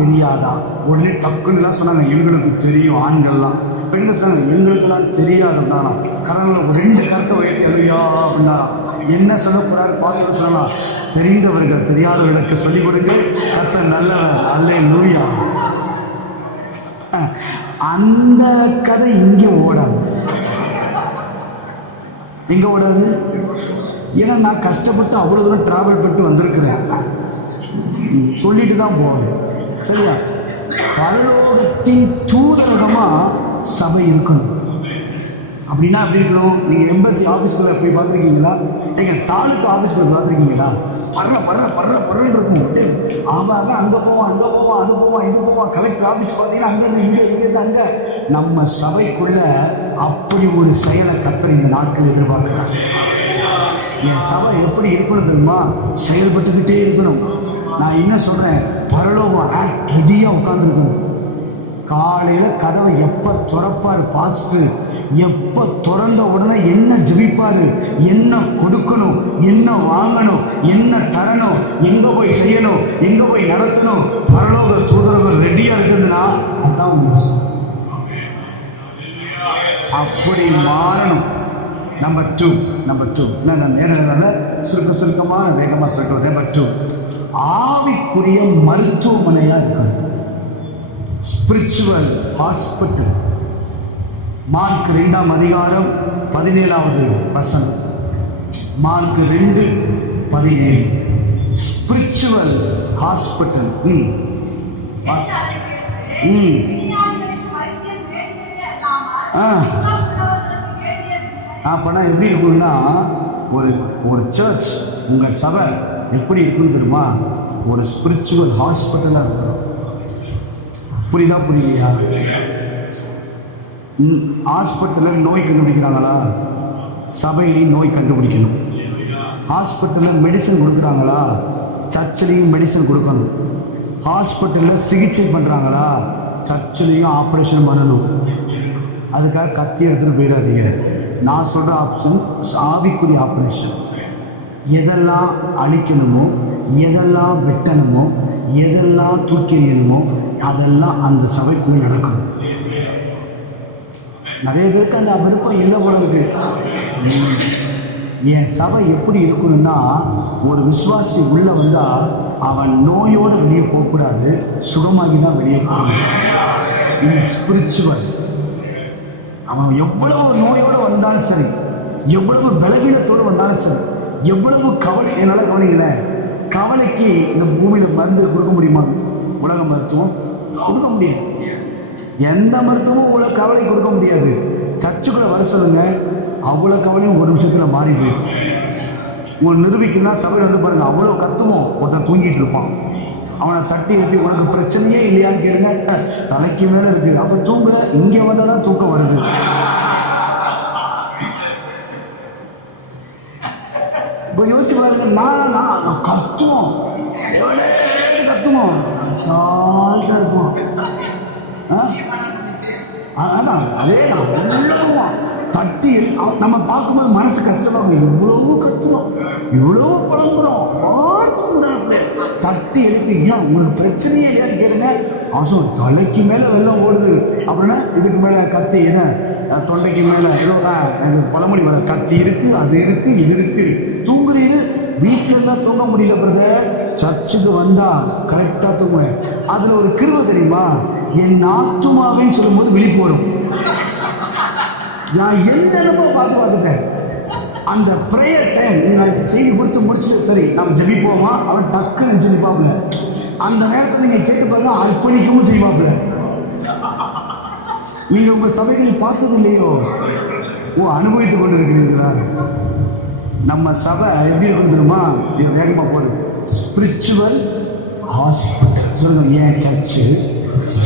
தெரியாதா? உடனே டக்குன்னுலாம் சொன்னாங்க, எங்களுக்கு தெரியும். ஆண்கள்லாம். பெண்கள் சொன்னாங்க, எங்களுக்கெல்லாம் தெரியாது அப்படின்னா. கரங்களை 2 கருத்தை உயர்த்தி அல்லையா அப்படின்னாராம். என்ன சொல்ல போறாரு பார்த்து சொல்லலாம். தெரிந்தவர்கள் தெரியாதவர்களுக்கு சொல்லிக் கொடுங்க, கர்த்தர் நல்லவர் அல்லேலூயா. அந்த கதை இங்கே ஓடாது. எங்க ஓடாது? ஏன்னா நான் கஷ்டப்பட்டு அவ்வளோ தூரம் டிராவல் பண்ணிட்டு வந்திருக்கிறேன். சொல்லிட்டு தான் போவேன். சரியா? பரலோகத்தின் தூதரகமா சபை இருக்கணும். அப்படின்னா எப்படி இருக்கணும்? நீங்கள் எம்பசி ஆஃபீஸ்களை போய் பார்த்துருக்கீங்களா? நீங்கள் தாலுக்கு ஆஃபீஸில் பார்த்துருக்கீங்களா? பர்றன்னு இருக்கும். அவன் அங்கே போவான், அங்கே போவான், அது போவான், இது போவான். கலெக்டர் ஆஃபீஸ் பார்த்தீங்கன்னா அங்கேருந்து இங்கேருந்து அங்கே. நம்ம சபைக்குள்ள அப்படி ஒரு செயலை கர்த்தர் இந்த நாட்கள் எதிர்பார்க்கிறார். என் சபை எப்படி இருக்கணும் தெரியுமா? செயல்பட்டுக்கிட்டே இருக்கணும். நான் என்ன சொல்கிறேன், பரலோகம் ரெடியாக உட்காந்துருக்கணும். காலையில் கதவை எப்போ திறப்பார் பாஸ்டர், எப்போ திறந்த உடனே என்ன ஜெபிப்பாரு, என்ன கொடுக்கணும், என்ன வாங்கணும், என்ன தரணும், எங்கே போய் செய்யணும், எங்கே போய் நடத்தணும், பரலோக தூதரர்கள் ரெடியாக இருக்குதுன்னா அதுதான் உங்க. அப்படி மாறணும். நம்பர் 2 என்ன சுருக்கமாக வேகமாக சொல்லிட்டு. நம்பர் 2, ஆவிக்குரிய மருத்துவமனையாக இருக்கணும். Spiritual hospital. மார்க் 2ஆம் அதிகாரம் 17வது வசனம். மார்க் 2:17. Spiritual hospital. அப்போனா எப்படி இருக்குன்னா, ஒரு சர்ச், உங்கள் சபை எப்படி இருக்குன்னு தெரியுமா? ஒரு ஸ்பிரிச்சுவல் ஹாஸ்பிட்டலாக இருக்கணும். புரியுதா புரியலையா? ஹாஸ்பிட்டலில் நோய் கண்டுபிடிக்கிறாங்களா? சபையிலையும் நோய் கண்டுபிடிக்கணும். ஹாஸ்பிட்டலில் மெடிசன் கொடுக்குறாங்களா? சர்ச்சிலையும் மெடிசன் கொடுக்கணும். ஹாஸ்பிட்டலில் சிகிச்சை பண்ணுறாங்களா? சர்ச்சிலையும் ஆப்ரேஷன் பண்ணணும். அதுக்காக கத்தி எடுத்துகிட்டு போயிடாதீங்க. நான் சொல்கிற ஆப்ஷன் ஆவிக்குரிய ஆப்ரேஷன். எதெல்லாம் அழிக்கணுமோ எதெல்லாம் வெட்டணுமோ எதெல்லாம் தூக்கி எறியணுமோ அதெல்லாம் அந்த சபைக்குள்ள நடக்கணும். நிறைய பேருக்கு அந்த விருப்பம் இல்லை போல இருக்கு. என் சபை எப்படி இருக்கணும்னா, ஒரு விசுவாசி உள்ள வந்தா அவன் நோயோடு வெளியே போகக்கூடாது, சுகமாகி தான் வெளியே போகணும். ஸ்பிரிச்சுவல். அவன் எவ்வளவு நோயோடு வந்தாலும் சரி, எவ்வளவு பலவீனத்தோடு வந்தாலும் சரி, எவ்வளவு கவலை, என்னால் கவலைங்கள கவலைக்கு இந்த பூமியில் மருந்து கொடுக்க முடியுமா? உலக மருத்துவம் கொடுக்க முடியாது. எந்த மருத்துவமும் உலக கவலை கொடுக்க முடியாது. சர்ச்சுக்குள்ள வர சொல்லுங்க, அவ்வளோ கவலையும் ஒரு நிமிஷத்தில் மாறி போயிடும். உங்களை நிரூபிக்கணும்னா சபையில் வந்து பாருங்க, அவ்வளோ கத்துவோம். ஒருத்தன் தூங்கிட்டு இருப்பான், அவனை தட்டி எழுப்பி உனக்கு பிரச்சனையே இல்லையான்னு கேளுங்க, தலைக்கு மேலே இருக்கு. அப்போ தூங்குற, இங்கே வந்தால் தான் தூக்கம் வருது. இப்போ யோசிச்சு பாருங்க, நான் கத்துவோம், கத்துவோம், சால்ட்டாக இருப்போம். அதான் அதே தான் தட்டி நம்ம பார்க்கும்போது மனசு கஷ்டமாகும். இவ்வளவு கத்துறோம், இவ்வளவு புலம்புறோம், தட்டி எழுப்பி ஏன் உங்களுக்கு பிரச்சனையே இல்லையான்னு கேளுங்க. அவசரம் தலைக்கு மேலே வெள்ளம் ஓடுது அப்படின்னா இதுக்கு மேலே கத்தி என்ன, தொண்டைக்கு மேலே ஏதோ பழமொழி வர, கத்தி இருக்கு, அது இருக்கு, இது இருக்கு, தூங்குறீங்க. வீட்டில் இருந்தால் தூங்க முடியல பிறகு சர்ச்சுக்கு வந்தா கரெக்டாக தூங்குவேன். அதில் ஒரு கிருவை தெரியுமா, என் ஆத்துமாவேன்னு சொல்லும்போது விழிப்பு வரும். நான் என்னென்னமோ பார்த்துட்டேன். அந்த ப்ரேயர் டைம் நான் செய்தி கொடுத்து முடிச்சுட்டு சரி நம்ம ஜெபிப்போமா, அவன் டக்குன்னு ஜெபிப்பாப்புல. அந்த நேரத்தில் நீங்கள் கேட்டு பாருங்க, அர்ப்பணிக்கவும் செய்வாப்புல. நீங்கள் உங்கள் சபைகளில் பார்த்தது இல்லையோ, அனுபவித்துக் கொண்டு இருக்கிறீர்களா? நம்ம சபை எப்படி இருக்கும் தெரியுமா? வேகமாக போகுது. ஸ்பிரிச்சுவல் ஹாஸ்பிட்டல் சொல்லுங்க. ஏன் சர்ச்சு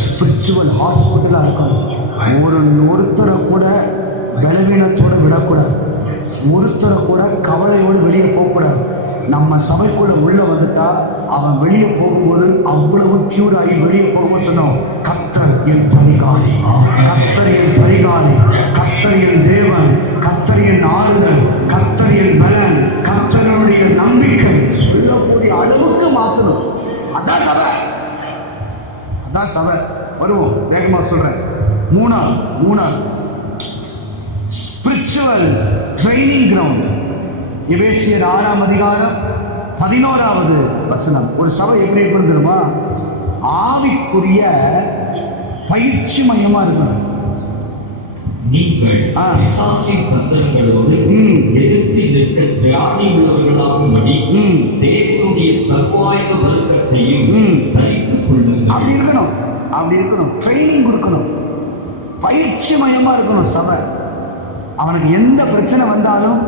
ஸ்பிரிச்சுவல் ஹாஸ்பிட்டலாக இருக்கணும். ஒருத்தரை கூட பலவீனத்தோடு விடக்கூடாது, ஒருத்தரை கூட கவலையோடு வெளியே போகக்கூடாது. நம்ம சபைக்குள்ள உள்ள வந்துட்டா அவன் வெளியே போகும்போது அவ்வளவு கியூர் ஆகி வெளியே போகும்போது சொன்னோம், கர்த்தர் என் பரிகாரி, கர்த்தர் என் பரிகாரி, கர்த்தர் என் தேவன், கர்த்தர் என் ஆறுதல், கர்த்தர் என் பலன், கர்த்தருடைய நம்பிக்கை சொல்லக்கூடிய அளவுக்கு மாற்றணும். அதான் சபை, அதான் சபை. வருவோம், வேகமாக சொல்றேன். மூணாவது ஸ்பிரிச்சுவல் ட்ரைனிங் கிரவுண்ட். எபேசியர் 6ஆம் அதிகாரம் 11வது வசனம். ஒரு சபை எப்படி இருக்கணும் தெரியுமா? ஆவிக்குரிய பயிற்சி மையமா இருக்கணும். நீங்கள் பிசாசின் தந்திரங்களோடு எதிர்த்து நிற்க திராணி உள்ளவர்களாகும்படி தேவனுடைய சர்வாயுத வர்க்கத்தையும் தரித்துக் கொள்ளுங்கள். அப்படி இருக்கணும், அப்படி இருக்கணும். ட்ரைனிங் கொடுக்கணும், பயிற்சி மையமா இருக்கணும் சபை. அவனுக்கு எந்த பிரச்சனை வந்தாலும்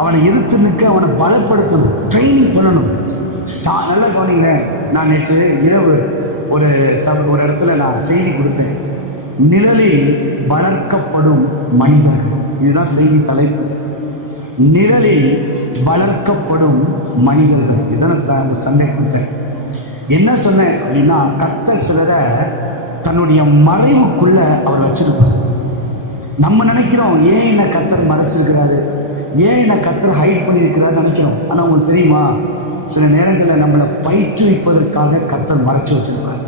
அவனை எதிர்த்து நிற்க அவனை பலப்படுத்தணும், ட்ரைனிங் பண்ணணும். நல்லா கவனிங்களேன். நான் நேற்று இரவு ஒரு இடத்துல நான் செய்தி கொடுத்தேன். நிழலில் வளர்க்கப்படும் மனிதர்கள். இதுதான் செய்தி தலைப்பு. நிழலில் வளர்க்கப்படும் மனிதர்கள். இதுதான் சண்டை கொடுத்தேன். என்ன சொன்னேன் அப்படின்னா, கர்த்தர் சிலரை தன்னுடைய மறைவுக்குள்ள அவர் வச்சிருப்பார். நம்ம நினைக்கிறோம், ஏன் என்ன கர்த்தர் மறைச்சிருக்கிறாரு, ஏன் என்ன கர்த்தர் ஹைட் பண்ணியிருக்கிறாரு நினைக்கிறோம். ஆனால் உங்களுக்கு தெரியுமா, சில நேரங்களில் நம்மளை பயிற்றுவிப்பதற்காக கர்த்தர் மறைச்சு வச்சிருப்பார்.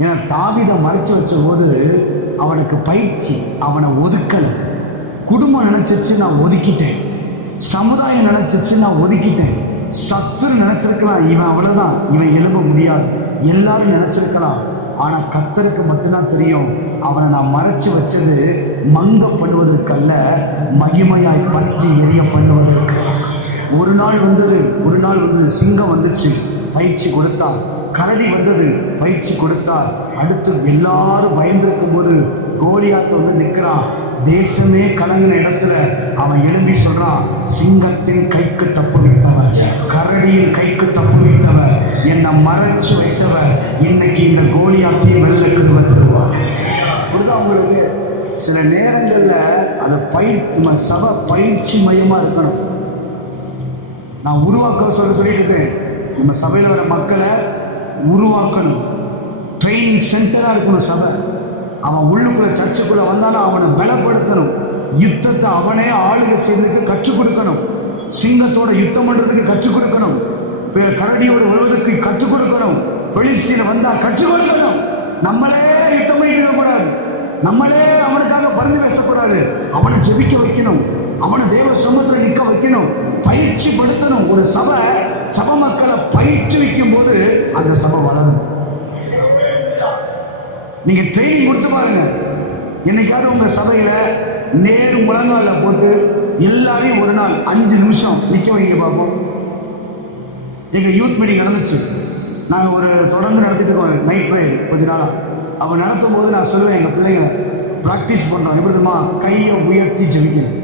ஏன்னா தாவீதை மறைச்சு வச்ச போது அவனுக்கு பயிற்சி, அவனை ஒதுக்கணும். குடும்பம் நினைச்சிச்சு நான் ஒதுக்கிட்டேன், சமுதாயம் நினைச்சிச்சு நான் ஒதுக்கிட்டேன், சத்துரு நினைச்சிருக்கலாம் இவன் அவ்வளவுதான், இவன் எழும்ப முடியாது, எல்லாரும் நினைச்சிருக்கலாம். ஆனா கர்த்தருக்கு மட்டும்தான் தெரியும், அவனை நான் மறைச்சு வச்சது மங்க பண்ணுவதற்கல்ல, மகிமையாய் பற்றி எரிய பண்ணுவதற்கு. ஒரு நாள் வந்தது, சிங்கம் வந்துச்சு, பயிற்சி கொடுத்தார். கரடி வந்தது, பயிற்சி கொடுத்தார். அடுத்து எல்லாரும் பயந்திருக்கும் போது கோலியாத் வந்து நிற்கிறான். தேசமே கலங்கின இடத்துல அவன் எழும்பி சொல்றான், சிங்கத்தின் கைக்கு தப்புவித்தவர், கரடியின் கைக்கு தப்புவித்தவர், என்னை மறைச்சு வைத்தவர் இன்னைக்கு இந்த கோலியாத்தையும் வெள்ளக்கு வச்சிருவார். உங்களுக்கு சில நேரங்கள்ல அந்த சபை பயிற்சி மையமா இருக்கணும். நான் உருவாக்க சொல்லிட்டு நம்ம சபையில் வர மக்களை உருவாக்கணும். ட்ரைனிங் சென்டரா இருக்கணும் சபை. அவன் உள்ளுக்குள்ள சர்ச்சுக்குள்ள வந்தாலும் அவனை பலப்படுத்தணும். யுத்தத்தை அவனே ஆளுகை செய்யறதுக்கு கற்றுக் கொடுக்கணும். சிங்கத்தோட யுத்தம் பண்றதுக்கு கற்றுக் கொடுக்கணும், கரடியோடு வருவதற்கு கற்றுக் கொடுக்கணும், பெலிஸ்தீன வந்தா கற்றுக் கொடுக்கணும். நம்மளே யுத்தம் பண்ணிட்டு இருக்கக்கூடாது, நம்மளே அவனுக்காக பரிந்து பேசக்கூடாது. அவனை ஜெபிக்க வைக்கணும், அவனை தேவ சமூகத்தில் நிற்க வைக்கணும், பயிற்சி படுத்தணும். ஒரு சபை மக்களை பயிற்றுவிக்கும் போது அந்த சபை வளரும். நீங்க ட்ரைனிங் கொடுத்து பாருங்க. என்னைக்காவது உங்க சபையில நேரு முழங்கால போட்டு எல்லாரையும் ஒரு நாள் 5 நிமிஷம் நிக்க வைங்க பார்ப்போம். எங்க யூத் மீட்டிங் நடந்துச்சு, நாங்கள் ஒரு தொடர்ந்து நடத்திட்டு இருக்கோம் நைட் ப்ரேயர் கொஞ்ச நாளா. அவன் நடத்தும் போது நான் சொல்லுவேன், எங்கள் பிள்ளைங்க ப்ராக்டிஸ் பண்ணுறோம், எப்படி தெரியுமா? கையை உயர்த்தி ஜெபிக்கணும்.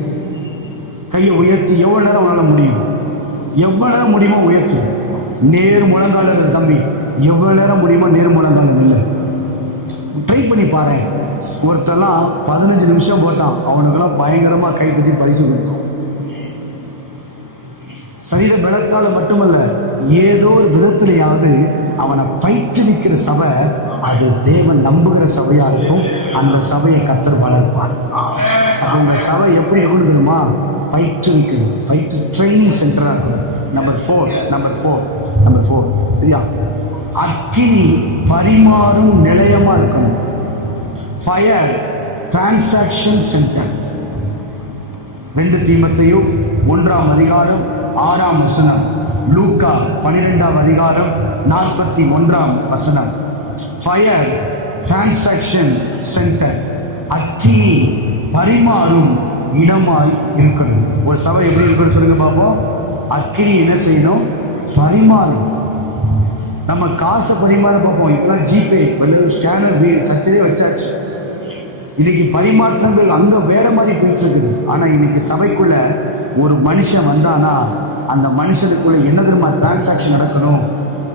கையை உயர்த்தி எவ்வளோ நேரம் அவனால் முடியும், எவ்வளோ நேரம் முடியுமோ உயர்த்தி. நேர் முழங்கால தம்பி, எவ்வளோ நேரம் முடியுமோ நேர் முழங்காலம் இல்லை. ட்ரை பண்ணி பாரு. ஒருத்தெல்லாம் 15 நிமிஷம் போட்டான், அவனுக்கெல்லாம் பயங்கரமாக கை கட்டி பரிசு கொடுத்தோம். சரீர பலத்தால் மட்டுமல்ல, ஏதோ ஒரு விதத்திலேயாவது அவனை பயிற்றுவிக்கிற சபை அது தேவன் நம்புகிற சபையா இருக்கும். அந்த சபையை கர்த்தர் வளர்ப்பார். அவங்க சபை எப்படி இருக்கணும் தெரியுமா? பயிற்றுவிக்கணும், ட்ரைனிங் சென்டரா இருக்கும். நம்பர் 4 சரியா? அக்கினி பரிமாறும் நிலையமா இருக்கணும். Fire transaction centre. 2 தீமோத்தேயு 1ஆம் அதிகாரம் 6ஆம் வசனம், லூக்கா 12ஆம் அதிகாரம் 41ஆம் வசனம். ஃபயர் டிரான்சாக்ஷன் சென்டர், அக்கினி பரிமாறும் இடமாய் இருக்கணும். ஒரு சபை எப்படி இருக்கணும் சொல்லுங்க பார்ப்போம். அக்கினி என்ன செய்யணும்? பரிமாறும். நம்ம காசை பரிமாற பார்ப்போம். இப்பெல்லாம் ஜிபே, ஸ்கேனர், சர்ச்சையே வச்சாச்சு. இன்னைக்கு பரிமாற்றங்கள் அங்கே வேற மாதிரி போயிட்டு இருக்குது. ஆனால் இன்னைக்கு சபைக்குள்ள ஒரு மனுஷன் வந்தானா அந்த மனுஷனுக்குள்ள என்ன தெரியுமா டிரான்சாக்ஷன் நடக்கணும்?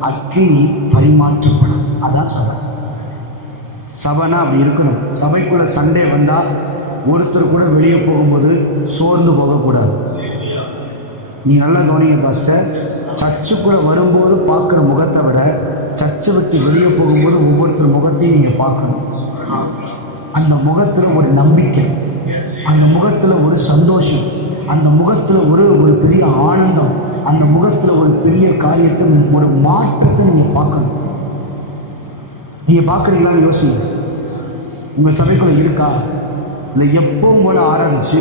அக்கினி பரிமாற்றப்படும். அதான் சபை. சபைனா அப்படி இருக்கணும். சபைக்குள்ள சண்டே வந்தா ஒருத்தர் கூட வெளியே போகும்போது சோர்ந்து போகக்கூடாது. நீ நல்லா கவனிங்க பாஸ்டர். சர்ச்சுக்குள்ள வரும்போது பார்க்குற முகத்தை விட சர்ச்சை விட்டு வெளியே போகும்போது ஒவ்வொருத்தர் முகத்தையும் நீங்க பார்க்கணும். அந்த முகத்துல ஒரு நம்பிக்கை, அந்த முகத்துல ஒரு சந்தோஷம், அந்த முகத்துல ஒரு பெரிய ஆனந்தம், அந்த முகத்துல ஒரு பெரிய காரியத்தை, ஒரு மாற்றத்தை நீங்க பார்க்கணும். நீங்க பார்க்குறீங்களான்னு யோசிங்க. உங்க சபைக்குள்ள இருக்கா? இல்லை எப்பவும் போல ஆராதிச்சு,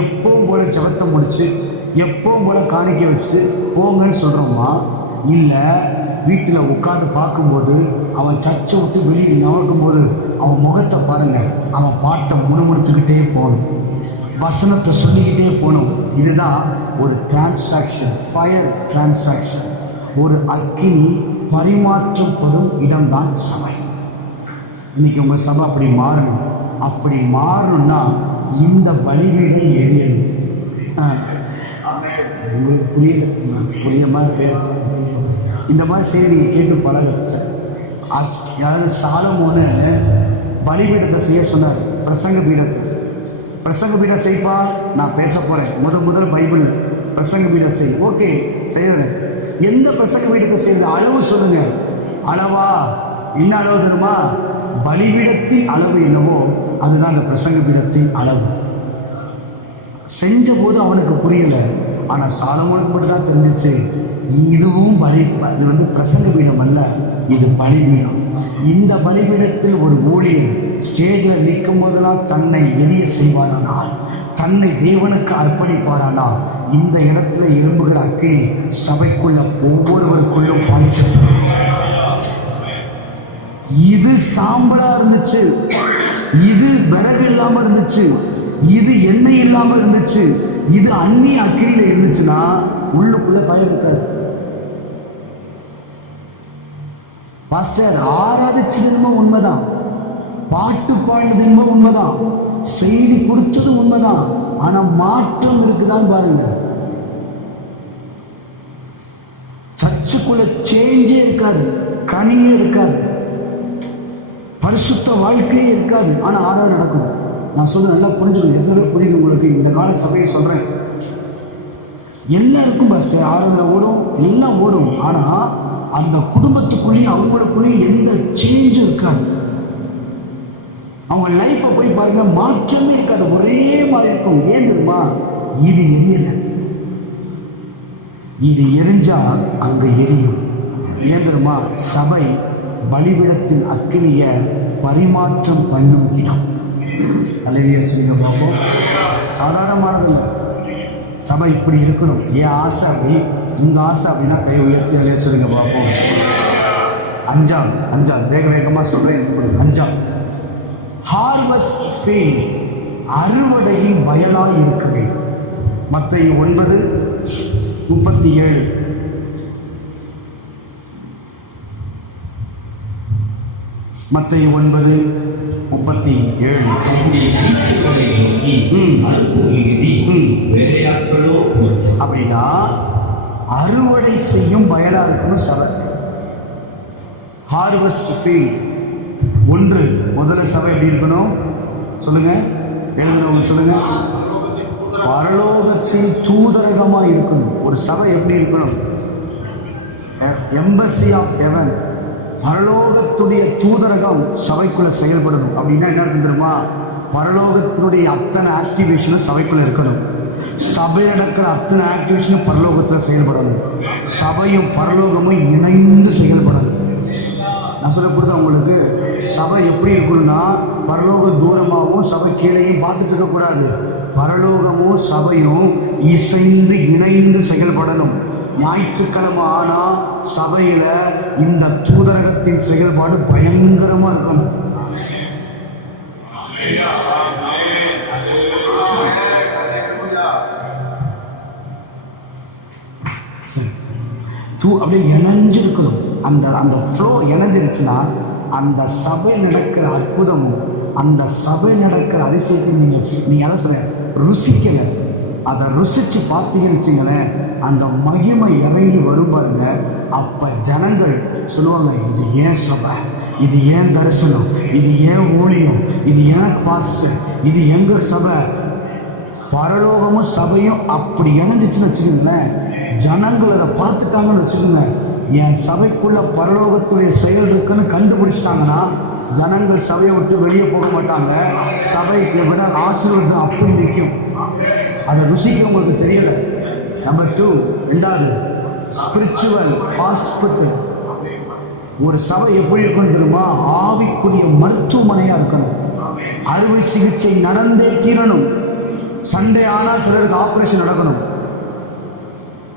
எப்பவும் போல ஜெபத்தை முடிச்சு, எப்பவும் போல காணிக்க வச்சுட்டு போங்கன்னு சொல்கிறோமா? இல்லை வீட்டில் உட்காந்து பார்க்கும்போது அவன் சர்ச்சை விட்டு வெளியே நடக்கும்போது அவன் முகத்தை பாருங்க, அவன் பாட்டை முணுமுணுத்துக்கிட்டே போகணும், வசனத்தை சொல்லிக்கிட்டே போகணும். இதுதான் ஒரு டிரான்சாக்ஷன், ஃபயர் டிரான்சாக்ஷன். ஒரு அக்கினி பரிமாற்றப்படும் இடம்தான் சபை. இன்னைக்கு உங்கள் சபை அப்படி மாறணும். அப்படி மாறணும்னா இந்த பலிபீடம் எரியணும். உங்களுக்கு புரிய மாதிரி பேர் இந்த மாதிரி செய்ய நீங்கள் கேட்டு பழக சார். யாராவது சாலமோன்னு பலிபீடத்தை செய்ய சொன்னார். பிரசங்க பீடம் செய்ப்பா, நான் பேச போகிறேன். முதல் பைபிள் பிரசங்க பீடம் செய். ஓகே செய்கிறேன். எந்த பிரசங்க பீடத்தை செய்யுது? அளவு சொல்லுங்க. அளவா? என்ன அளவு தெரியுமா? பலிபீடத்தின் அளவு என்னவோ அதுதான் அந்த பிரசங்க பீடத்தின் அளவு. செஞ்ச போது அவனுக்கு புரியல. ஆனால் சாலமோனுக்கு மட்டும் தான் தெரிஞ்சிச்சு, இதுவும் இது பிரசங்க பீடம் அல்ல, இது பலிபீடம். இந்த பலிபீடத்தில் ஒரு ஊழியர் ஸ்டேஜில் நிற்கும் போதெல்லாம் தன்னை எரிய செய்வாரானால், தன்னை தேவனுக்கு அர்ப்பணிப்பாரானால், இந்த இடத்துல எழும்புகிற அக்கினி சபைக்குள்ள ஒவ்வொருவருக்குள்ளும் பாய்ச்சல். இது சாம்பலா இருந்துச்சு, இது விறகு இல்லாம இருந்துச்சு, இது எண்ணெய் இல்லாம இருந்துச்சு, இது அந்நிய அக்கினியில இருந்துச்சுன்னா உள்ளுக்குள்ள ஃபயர் இருக்காது. பாஸ்டர் ஆராதிச்சது உண்மைதான், பாட்டு பாடினது உண்மைதான், செய்தி கொடுத்தது உண்மைதான். ஆனா மாற்றம் இருக்குதான் பாருங்க. சர்ச்சுக்குள்ள சேஞ்சே இருக்காது, கனியே இருக்காது, பரிசுத்த வாழ்க்கையே இருக்காது. ஆனா ஆராதனை நடக்கும். நான் சொல்ல நல்லா புரிஞ்சுக்கணும். எவ்வளவு புரியுது உங்களுக்கு? இந்த கால சபையை சொல்றேன். எல்லாருக்கும் பாஸ்டர் ஆராதனை ஓடும், எல்லாம் ஓடும். ஆனா அந்த குடும்பத்துக்குள்ளேயும் அவங்களுக்குள்ளேயும் எந்த சேஞ்சும் இருக்காது. அவங்க லைஃப்பை போய் பாருங்க, மாற்றமே இருக்காது, ஒரே மாதிரி இருக்கும். ஏன் தெரியுமா? இது எரியல. இது எரிஞ்சா அங்க எரியும். ஏன் தெரியுமா? சபை பலிபீடத்தின் அக்கினியை பரிமாற்றம் பண்ணும் இடம். அல்லேலூயா சொல்லுங்க பார்ப்போம். சாதாரணமானதில்லை. சபை இப்படி இருக்கணும். ஏன் ஆசை அப்படி, உங்க ஆசை அப்படின்னா கை உயர்த்தி அல்லேலூயா சொல்லுங்க பார்ப்போம். அஞ்சாம் வேகமா சொல்றேன். 5 ஹார்வெஸ்ட் ஃபீல்ட், அறுவடையின் வயலாய் இருக்க வேண்டும். மத்தேயு 9:37. மத்தேயு 9:37. அப்படின்னா அறுவடை செய்யும் வயலா இருக்கணும் சபை. Harvest field. முதல்ல சபை எப்படி இருக்கணும் சொல்லுங்க, எழுதுறவங்க சொல்லுங்க. பரலோகத்தில் தூதரகமா இருக்கணும். ஒரு சபை எப்படி இருக்கணும்? எம்பசி ஆஃப் ஹெவன், பரலோகத்துடைய தூதரகம் சபைக்குள்ள செயல்படணும். அப்படின்னா என்ன தெரியுமா? பரலோகத்தினுடைய அத்தனை ஆக்டிவேஷனும் சபைக்குள்ள இருக்கணும். சபை நடக்கிற அத்தனை ஆக்டிவேஷனும் பரலோகத்தில் செயல்படணும். சபையும் பரலோகமும் இணைந்து செயல்படணும். நான் சொல்லப்படுது உங்களுக்கு, சபை எப்படி இருக்கணும்னா பரலோகம் தூரமாகவும் சபை கீழையும் பார்த்துட்டு இருக்கக்கூடாது. பரலோகமும் சபையும் இசைந்து இணைந்து செயல்படணும். ஞாயிற்றுக்கிழமை ஆனா சபையில இந்த தூதரகத்தின் செயல்பாடு பயங்கரமா இருக்கணும். அப்படியே இணைஞ்சிருக்கணும். அந்த ஃப்ளோ இணைஞ்சிருச்சுன்னா அந்த சபை நடக்கிற அற்புதமும் அந்த சபை நடக்கிற அதிசயத்தை நீங்க என்ன சொல்ல ருசிக்கல. அதை ருசிச்சு பார்த்தீங்கன்னு வச்சுங்களேன், அந்த மகிமை இறங்கி வரும் பாருங்க. அப்ப ஜனங்கள் சொல்லுவாங்க, இது ஏன் சபை, இது ஏன் தரிசனம், இது ஏன் ஊழியம், இது ஏன் பாஸ்டர், இது எங்க சபை. பரலோகமும் சபையும் அப்படி இணைஞ்சிச்சுன்னு வச்சுக்கோங்களேன், ஜனங்கள் அதை பார்த்துட்டாங்கன்னு வச்சுக்கோங்க. என் சபைக்குள்ள பரலோகத்துடைய செயல் இருக்குன்னு கண்டுபிடிச்சிட்டாங்கன்னா ஜனங்கள் சபையை விட்டு வெளியே போக மாட்டாங்க. சபைக்கு விட ஆசீர்வாதம் அப்படி நிற்கும். அதை ருசிக்க உங்களுக்கு தெரியல. நம்பர் 2, 2வது ஸ்பிரிச்சுவல் ஹாஸ்பிட்டல். ஒரு சபை எப்படி இருக்கணும் தெரியுமா? ஆவிக்குரிய மருத்துவமனையா இருக்கணும். அறுவை சிகிச்சை நடந்தே தீரணும். சண்டே ஆனால் சிலருக்கு ஆபரேஷன் நடக்கணும்.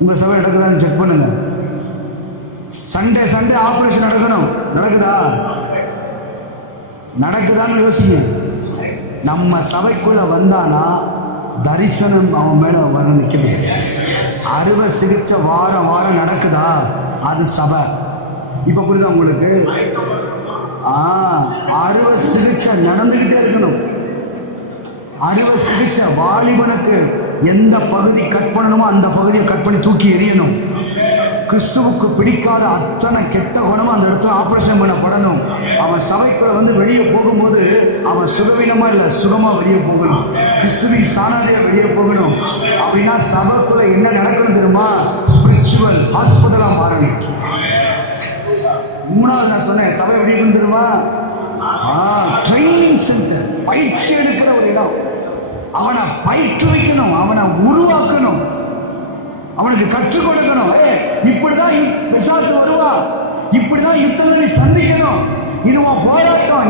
உங்க சபை நடக்குதான்னு செக் பண்ணுங்க. சண்டே ஆபரேஷன் நடக்கணும். நடக்குதான்னு யோசிங்க. நம்ம சபைக்குள்ள வந்தானா தரிசனம் அவன் மேல வர நிற்கணும். அறுவை சிகிச்சை வாரம் நடக்குதா, அது சபை. இப்ப புரியுதா உங்களுக்கு? அறுவை சிகிச்சை நடந்துகிட்டே இருக்கணும். அறுவை சிகிச்சை வாலிபனுக்கு எந்த பகுதி கட் பண்ணணுமோ அந்த பகுதியை கட் பண்ணி தூக்கி எறியணும். கிறிஸ்துவுக்கு பிடிக்காத அத்தனை கெட்ட குணமும் அந்த இடத்துல ஆபரேஷன் பண்ணப்படணும். அவன் சபைக்குள்ள வந்து வெளியே போகும்போது அவன் சுகவீனமா இல்லை, சுகமா வெளியே போகணும். கிறிஸ்துவின் சாணாதையா வெளியே போகணும். அப்படின்னா சபைக்குள்ள என்ன நடக்கணும் தெரியுமா? ஸ்பிரிச்சுவல் ஹாஸ்பிட்டலா மாறணும். 3வது நான் சொன்னேன், சபை எப்படி இருக்கு தெரியுமா? ட்ரைனிங் சென்டர், பயிற்சி எடுக்கிற ஒரு இடம். அவனை பயிற்றுவிக்கணும், அவனை உருவாக்கணும், அவனுக்கு கற்றுக் கொடுக்கணும். இப்படிதான் பிசாசு வருவா, இப்படிதான் யுத்தங்களை சந்திக்கணும், இதுவா போராட்டம்.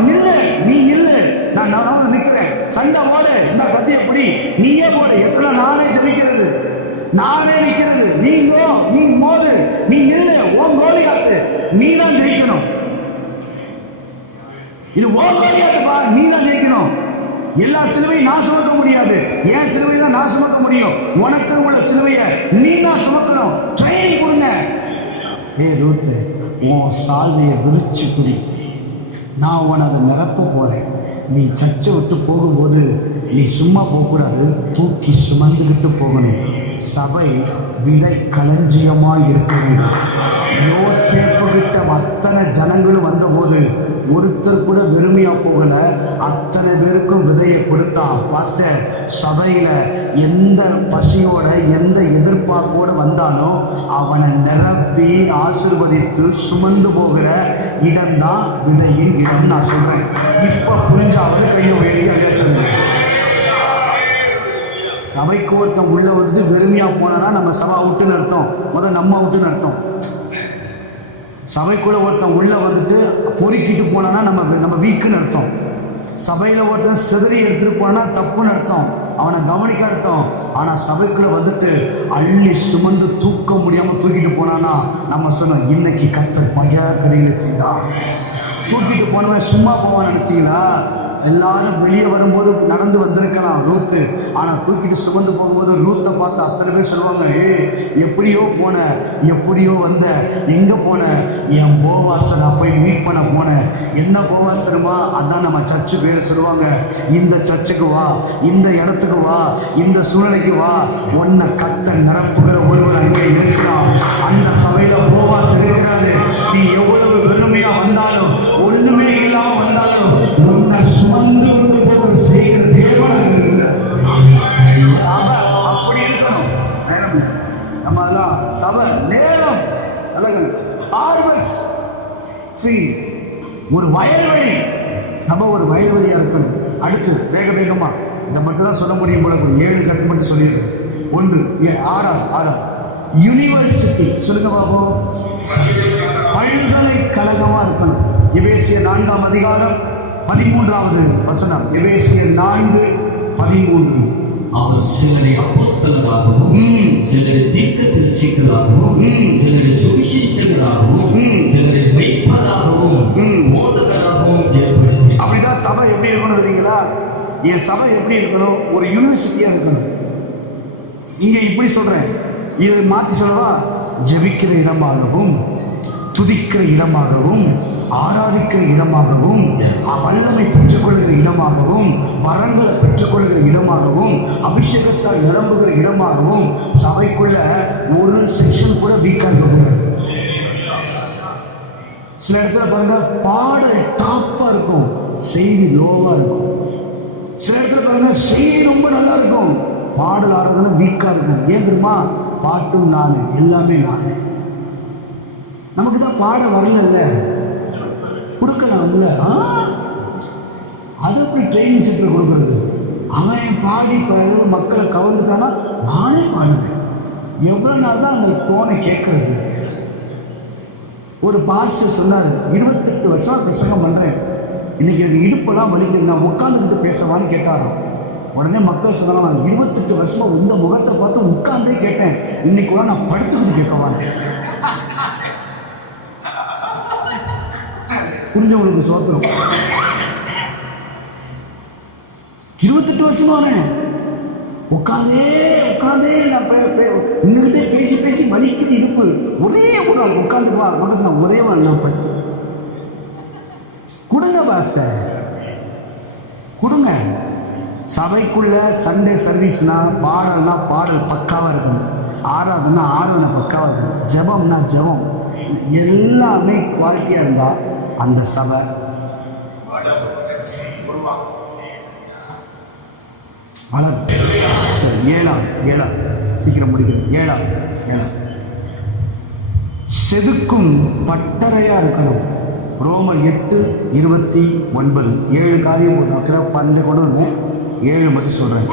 நீ நில்லு, நான் நிற்கிறேன். சண்டை போடு, இந்த கத்தி எப்படி நீயே போடு. எத்தனை நானே ஜெபிக்கிறது, நானே நிற்கிறது. நீ மோது, நீ நில்லு, உன் கோலியாத்து நீ தான் ஜெயிக்கணும். இது உன் கோலியாத்துப்பா, நீ தான் ஜெயிக்கணும். எல்லா சிலுவையும் நான் சுமக்க முடியாது. என் சிலுவை தான் நான் சுமக்க முடியும். உனக்கு உள்ள சிலுவையை நீ தான் சுமக்கணும். ட்ரைனிங் கொடுங்க. ரூத்து, உன் சால்வையை விரிச்சு குடி, நான் உன அதை நிரப்ப போறேன். நீ சர்ச்சை விட்டு போகும்போது நீ சும்மா போகக்கூடாது, தூக்கி சுமந்துக்கிட்டு போகணும். சபை விதை களஞ்சியமாய் இருக்க வேண்டும். யோசேப்புகிட்ட அத்தனை ஜனங்களும் வந்தபோது ஒருத்தர் கூட வெறுமையா போகல, அத்தனை பேருக்கும் விதையை கொடுத்தான். பாஸ்டர், சபையில எந்த பசியோட எந்த எதிர்பார்ப்போடு வந்தாலும் அவனை நிரப்பி ஆசீர்வதித்து சுமந்து போகிற இடம்தான் விதையின் இடம். நான் சொல்றேன், இப்ப புரிஞ்சாவது கையை வேண்டிய சொல்லுங்க. சபைக்கு ஒருத்தன் உள்ள வந்து வெறுமையா போனா நம்ம சபை அவுட்டுன்னு அர்த்தம். முதல்ல நம்ம அவுட்டுன்னு அர்த்தம். சபைக்குள்ள ஒருத்தன் உள்ள வந்துட்டு பொறுக்கிட்டு போனா நம்ம வீக்குன்னு அர்த்தம். சபையில ஒருத்தன் செதறி எடுத்துட்டு போனா தப்புன்னு அர்த்தம், அவனை கவனிக்க அர்த்தம். ஆனா சபைக்குள்ள வந்துட்டு அள்ளி சுமந்து தூக்க முடியாம தூக்கிட்டு போனானா நம்ம சொன்னோம், இன்னைக்கு கர்த்தர் பகையா கடைகளை செய்தான். தூக்கிட்டு போனவன் சும்மா போவான்னு நினைச்சீங்களா? எல்லாரும் வெளியே வரும்போது நடந்து வந்திருக்கலாம் ரூத்து, ஆனா தூக்கிட்டு சுமந்து போகும்போது ரூத்தை பார்த்து அத்தனை பேர் சொல்லுவாங்க, எப்படியோ போன, எப்படியோ வந்த, எங்க போன? என் போவாசை நான் போய் மீட் பண்ண போனேன். என்ன போவாசருமா? அதான் நம்ம சர்ச்சு பேரு சொல்லுவாங்க. இந்த சர்ச்சுக்கு வா, இந்த இடத்துக்கு வா, இந்த சூழ்நிலைக்கு வா, உன்னை கர்த்தர் நிரப்புகிற ஒருவர் அங்கே இருக்கிறான். அந்த சபையில போவாசர் இருக்கிறாரு. நீ எவ்வளவு பெருமையா வந்தாலும், ஒண்ணுமே இல்லாம வந்தாலும், உன்னை சுமந்து கொண்டு போகிற செய்கிற தேவனாக இருக்கிறார். சபை அப்படி இருக்கணும். நேரம் நம்ம எல்லாம் சபை நேரம் ஒரு வயல்வெளி. சபை ஒரு வயல்வெளியா இருக்கணும். அடுத்து வேகமா இதை மட்டும் தான் சொல்ல முடியும் போல. 7 கட்டு மட்டும் சொல்லிடுறேன். 1 6 யூனிவர்சிட்டி சொல்லுங்க பாப்போம். பல்கலைக்கழகமா இருக்கணும். எபேசியர் 4ஆம் அதிகாரம் 13வது வசனம். எபேசியர் 4:13. அவர் சிலரை அப்போஸ்தலராகவும், சிலரை தீர்க்கதரிசிகளாகவும், சிலரை சுவிசேஷகராகவும், சிலரை மெய்ப்பராகவும், போதகராகவும் ஏற்படுத்தி. அப்படின்னா சபை எப்படி இருக்கணும் தெரியுங்களா? என் சபை எப்படி இருக்கணும்? ஒரு யூனிவர்சிட்டியா இருக்கணும். இங்க இப்படி சொல்றேன், இதை மாற்றி சொல்லவா? ஜெபிக்கிற இடமாகவும், துதிக்கிற இடமாகவும், ஆராதிக்கிற இடமாகவும், வல்லமை பெற்றுக்கொள்கிற இடமாகவும், வரங்களை பெற்றுக்கொள்கிற இடமாகவும், அபிஷேகத்தால் நிரம்புகிற இடமாகவும் சபைக்குள்ள ஒரு செக்ஷன் கூட வீக்கா இருக்கக்கூடாது. சில இடத்துல பாருங்க, பாடல் டாப்பா இருக்கும், செய்தி லோவா இருக்கும். சில இடத்துல பாருங்க, செய்தி ரொம்ப நல்லா இருக்கும், பாடல் ஆடுறதுல வீக்கா இருக்கும். ஏன் தெரியுமா? பாட்டும் நானு, எல்லாமே நானு. நமக்கு தான் பாட வரல, கொடுக்கலாம்ல. அது அப்படி ட்ரைனிங் சென்டர் கொடுக்கறது. அவன் பாடி மக்களை கவர்ந்துட்டானா நானே பாடுவேன். எவ்வளவு நாள் தான் அந்த போனை கேட்கறது? ஒரு பாஸ்டர் சொன்னார், 28 வருஷம் பிரசங்கம் பண்றேன், இன்னைக்கு எனக்கு இடுப்பெல்லாம் வலிக்குது, நான் உட்கார்ந்துக்கிட்டு பேசவான்னு கேட்டாராம். உடனே மக்கள் சொன்னாலும், 28 வருஷமா உங்க முகத்தை பார்த்து உட்கார்ந்தே கேட்டேன், இன்னைக்கு கூட நான் படுத்துக்கிட்டு கேட்கவான். புரிஞ்சவங்களுக்கு சோத்திரம். 28 வருஷமானே உட்காந்தே நான் இன்னுகிட்டே பேசி வலிக்குது இடுப்பு. ஒரே ஒரு நாள் உட்காந்துக்குவா மனசு, ஒரே ஒரு நாள் படுத்து கொடுங்க பாஸ்டர், கொடுங்க. சபைக்குள்ள சண்டே சர்வீஸ்னா பாடல்னா பாடல் பக்காவா இருக்கணும், ஆராதனை பக்காவா இருக்கணும், ஜெபம்னா ஜெபம், எல்லாமே குவாலிட்டியா இருந்தா அந்த சபை வளரும். சரி, 7 சீக்கிரம் முடிக்கணும். 7 செதுக்கும் பட்டறையா இருக்கணும். ரோமர் 8:29. 7 காரியம் பந்த கொண்டு வந்தேன், 7 மட்டும் சொல்றேன்.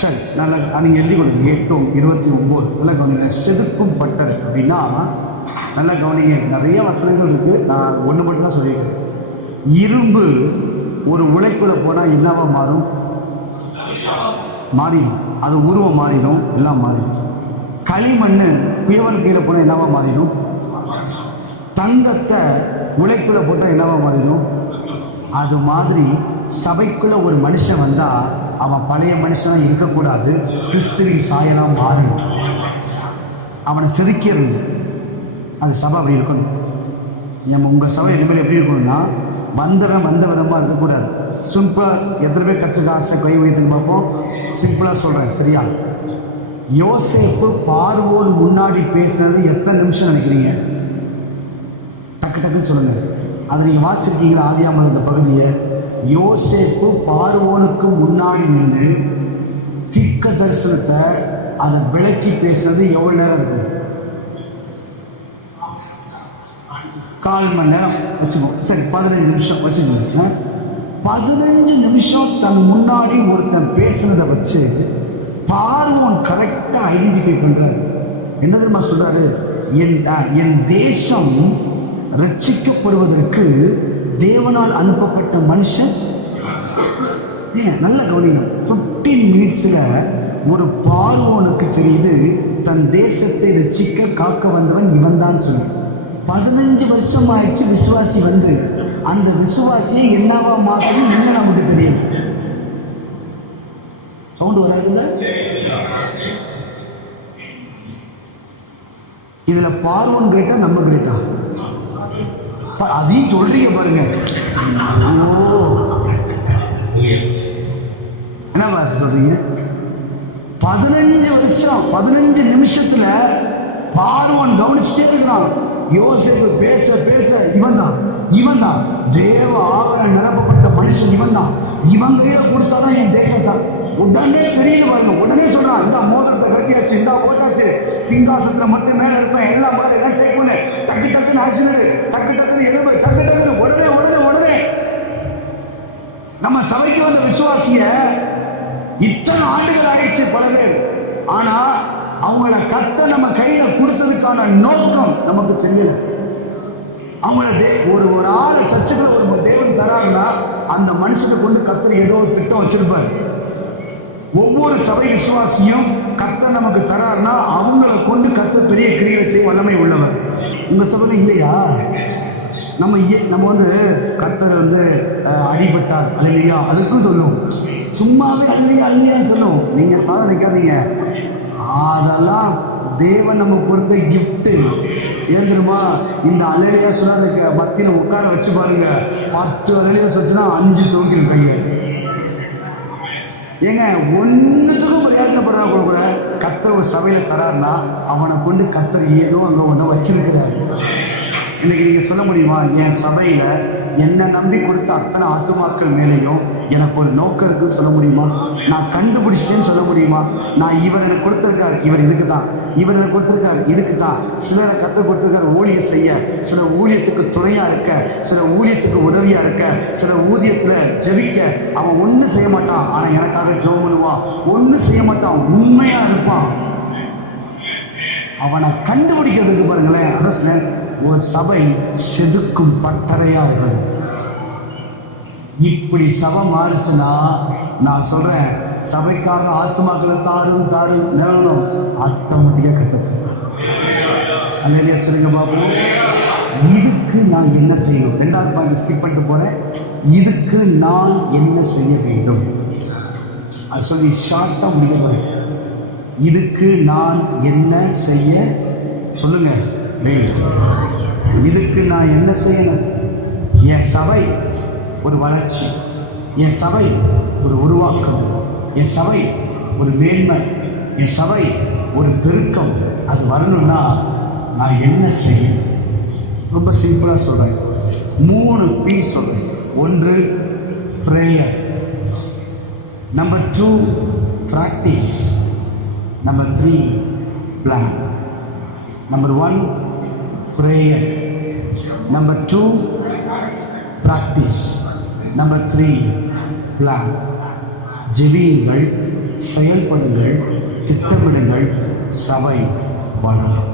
சரி, நல்லா நீங்க எழுதி கொடுங்க. 8:29 நல்லா கவனிங்க. செதுக்கும் பட்டறை அப்படின்னா நல்லா கவனிங்க, நிறைய வசனங்கள் இருக்கு, நான் ஒன்று மட்டும் தான் சொல்லியிருக்கேன். இரும்பு ஒரு உலைக்குள்ள போனால் என்னவா மாறும்? மாறிடும், அது உருவம் மாறிடும், எல்லாம் மாறிடும். களிமண் குயவன் கீழே போனால் என்னவா மாறிடும்? தங்கத்தை உலைக்குள்ள போட்டால் என்னவா மாறிடும்? அது மாதிரி சபைக்குள்ள ஒரு மனுஷன் வந்தா அவன் பழைய மனுஷனா இருக்கக்கூடாது, கிறிஸ்துவின் சாயலாம் மாறிடும். அவனை செதுக்கிறது அது சபை அப்படி இருக்கணும். நம்ம உங்கள் சபை இனிமேல் எப்படி இருக்கணும்னா, வந்த விதமாக இருக்கக்கூடாது. சிம்பிளாக எத்தனை பேர் கற்றுக்க ஆசை கை வைத்துன்னு பார்ப்போம். சிம்பிளாக சொல்கிறேன், சரியா? யோசேப்பு பார்வோன் முன்னாடி பேசுனது எத்தனை நிமிஷம் நினைக்கிறீங்க? டக்குன்னு சொல்லுங்கள். அதை நீங்கள் வாசிச்சிருக்கீங்களா? ஆதியாகமம் இந்த பகுதியை. யோசேப்பு பார்வோனுக்கு முன்னாடி நின்று தீர்க்க தரிசனத்தை அதை விளக்கி பேசுனது எவ்வளோ நேரம் இருக்கும்? 1/4 மணி நேரம் வச்சுக்கோ. சரி, 15 நிமிஷம் வச்சுக்கோங்க. 15 நிமிஷம் தன் முன்னாடி ஒருத்தன் பேசுனதை வச்சு பார்வோன் கரெக்டா ஐடென்டிஃபை பண்றாரு. என்ன தெரியுமா சொல்றாரு? என் தேசம் ரட்சிக்கப்படுவதற்கு தேவனால் அனுப்பப்பட்ட மனுஷன். நல்ல கவனியம். 15 மினிட்ஸ்ல ஒரு பார்வோனுக்கு தெரியுது தன் தேசத்தை ரட்சிக்க காக்க வந்தவன் இவன் தான் சொல்லி. 15 வருஷம் ஆயிடுச்சு விசுவாசி வந்து. அந்த விசுவாசியை என்னவா மாத்தணும் என்ன நமக்கு தெரியும்? சவுண்ட் வராதுல்ல? இதுல பார்வோன் கிரேட்டா நம்ம கிரேட்டா? அதையும் சொல்றீங்க பாருங்க. என்ன சொல்றீங்க? 15 வருஷம் 15 நிமிஷத்துல பார்வோன் கவனிச்சுட்டே இருக்கிறான். யோசேப்பு பேச பேச இவன் தான் தேவ ஆவரண நிரப்பப்பட்ட மனுஷன், இவன் கையில கொடுத்தாதான் என் தேசம். உடனே தெரியல பாருங்க. உடனே சொல்றான், இந்த மோதிரத்தை கட்டியாச்சு, இந்த போட்டாச்சு, சிங்காசத்துல மட்டும் மேல இருப்பேன், எல்லாம் மேல எல்லாம் டேக் பண்ணு, டக்கு டக்குன்னு ஆக்சிடென்ட், டக்கு டக்குன்னு எலும்பு, டக்கு டக்குன்னு உடனே உடனே உடனே. நம்ம சபைக்கு வந்த விசுவாசிய இத்தனை ஆண்டுகள் ஆயிடுச்சு பல பேர். ஆனா அவங்கள கர்த்தர் நம்ம கையில கொடுத்ததுக்கான நோக்கம் நமக்கு தெரியல. அவங்கள ஒரு ஆளை சர்ச்சுக்குள்ள ஒரு தேவன் தராருன்னா அந்த மனுஷனை கொண்டு கர்த்தர் ஏதோ ஒரு திட்டம் வச்சிருப்பாரு. ஒவ்வொரு சபை விசுவாசியும் கர்த்தர் நமக்கு தராருன்னா அவங்கள கொண்டு கர்த்தர் பெரிய கிரியை செய்ய வல்லமை உள்ளவர். உங்க சபையில இல்லையா? நம்ம வந்து கர்த்தர் வந்து அடிபட்டார் அல்லையா அதுக்கும் சொல்லும். சும்மாவே அல்லையா சொல்லும். நீங்க சாதனைக்காதீங்க. அதெல்லாம் தேவன் நம்ம கொடுத்த கிஃப்ட். ஏன் தெரியுமா? இந்த அலையில சொன்னா மத்தியில உட்கார வச்சு பாருங்க. 10 அலையில வச்சுன்னா 5 தூக்கில் கையை. ஏங்க ஒன்னுத்துக்கும் பிரயோஜனப்படுறா கூட கர்த்தர் ஒரு சபையில தராருன்னா அவனை கொண்டு கர்த்தர் ஏதோ அங்க ஒண்ணு வச்சிருக்கிறாரு. இன்னைக்கு நீங்க சொல்ல முடியுமா? என் சபையில என்னை நம்பி கொடுத்த அத்தனை ஆத்துமாக்கள் மேலேயும் எனக்கு ஒரு நோக்கம் இருக்குன்னு சொல்ல முடியுமா? நான் கண்டுபிடிச்சிட்டேன்னு சொல்ல முடியுமா? நான் இவர் எனக்கு கொடுத்திருக்காரு, இவர் இதுக்கு தான், இவர் எனக்கு கொடுத்திருக்காரு இதுக்கு தான். சிலரை கற்றுக் கொடுத்திருக்காரு ஊழியம் செய்ய, சில ஊழியத்துக்கு துணையா இருக்க, சில ஊழியத்துக்கு உதவியா இருக்க, சில ஊதியத்துல ஜெபிக்க. அவன் ஒன்றும் செய்ய மாட்டான், ஆனா எனக்காக ஜெபம் பண்ணுவான். ஒன்றும் செய்ய மாட்டான், உண்மையா இருப்பான். அவனை கண்டுபிடிக்கிறதுக்கு பாருங்களேன். அதான் ஒரு சபை செதுக்கும் பட்டறையா இருக்கும். இப்படி சபை மாறுச்சுன்னா நான் சொல்றேன், சபைக்காக ஆத்துமாக்களை தாரும் நேரணும் ஆட்டோமேட்டிக்கா கத்துக்க. அல்லையா சொல்லுங்க பாப்போம். இதுக்கு நான் என்ன செய்யணும்? 2வது பாயிண்ட் ஸ்கிப் பண்ணிட்டு போறேன். இதுக்கு நான் என்ன செய்ய வேண்டும்? அது சொல்லி ஷார்ட்டா முடிக்க போறேன். இதுக்கு நான் என்ன செய்ய சொல்லுங்க. இதுக்கு நான் என்ன செய்யணும்? என் சபை ஒரு வளர்ச்சி, என் சபை ஒரு உருவாக்கம், என் சபை ஒரு மேன்மை, என் சபை ஒரு பெருக்கம் அது வரணும்னா நான் என்ன செய்யணும்? ரொம்ப சிம்பிளாக சொல்கிறேன். 3 P சொல்கிறேன். 1 prayer, number 2 practice, number 3 plan. Number 1 prayer, number 2 practice, number 3 plan. ஜெபியுங்கள், செயல்படுங்கள், திட்டமிடுங்கள், சபை வளரும்.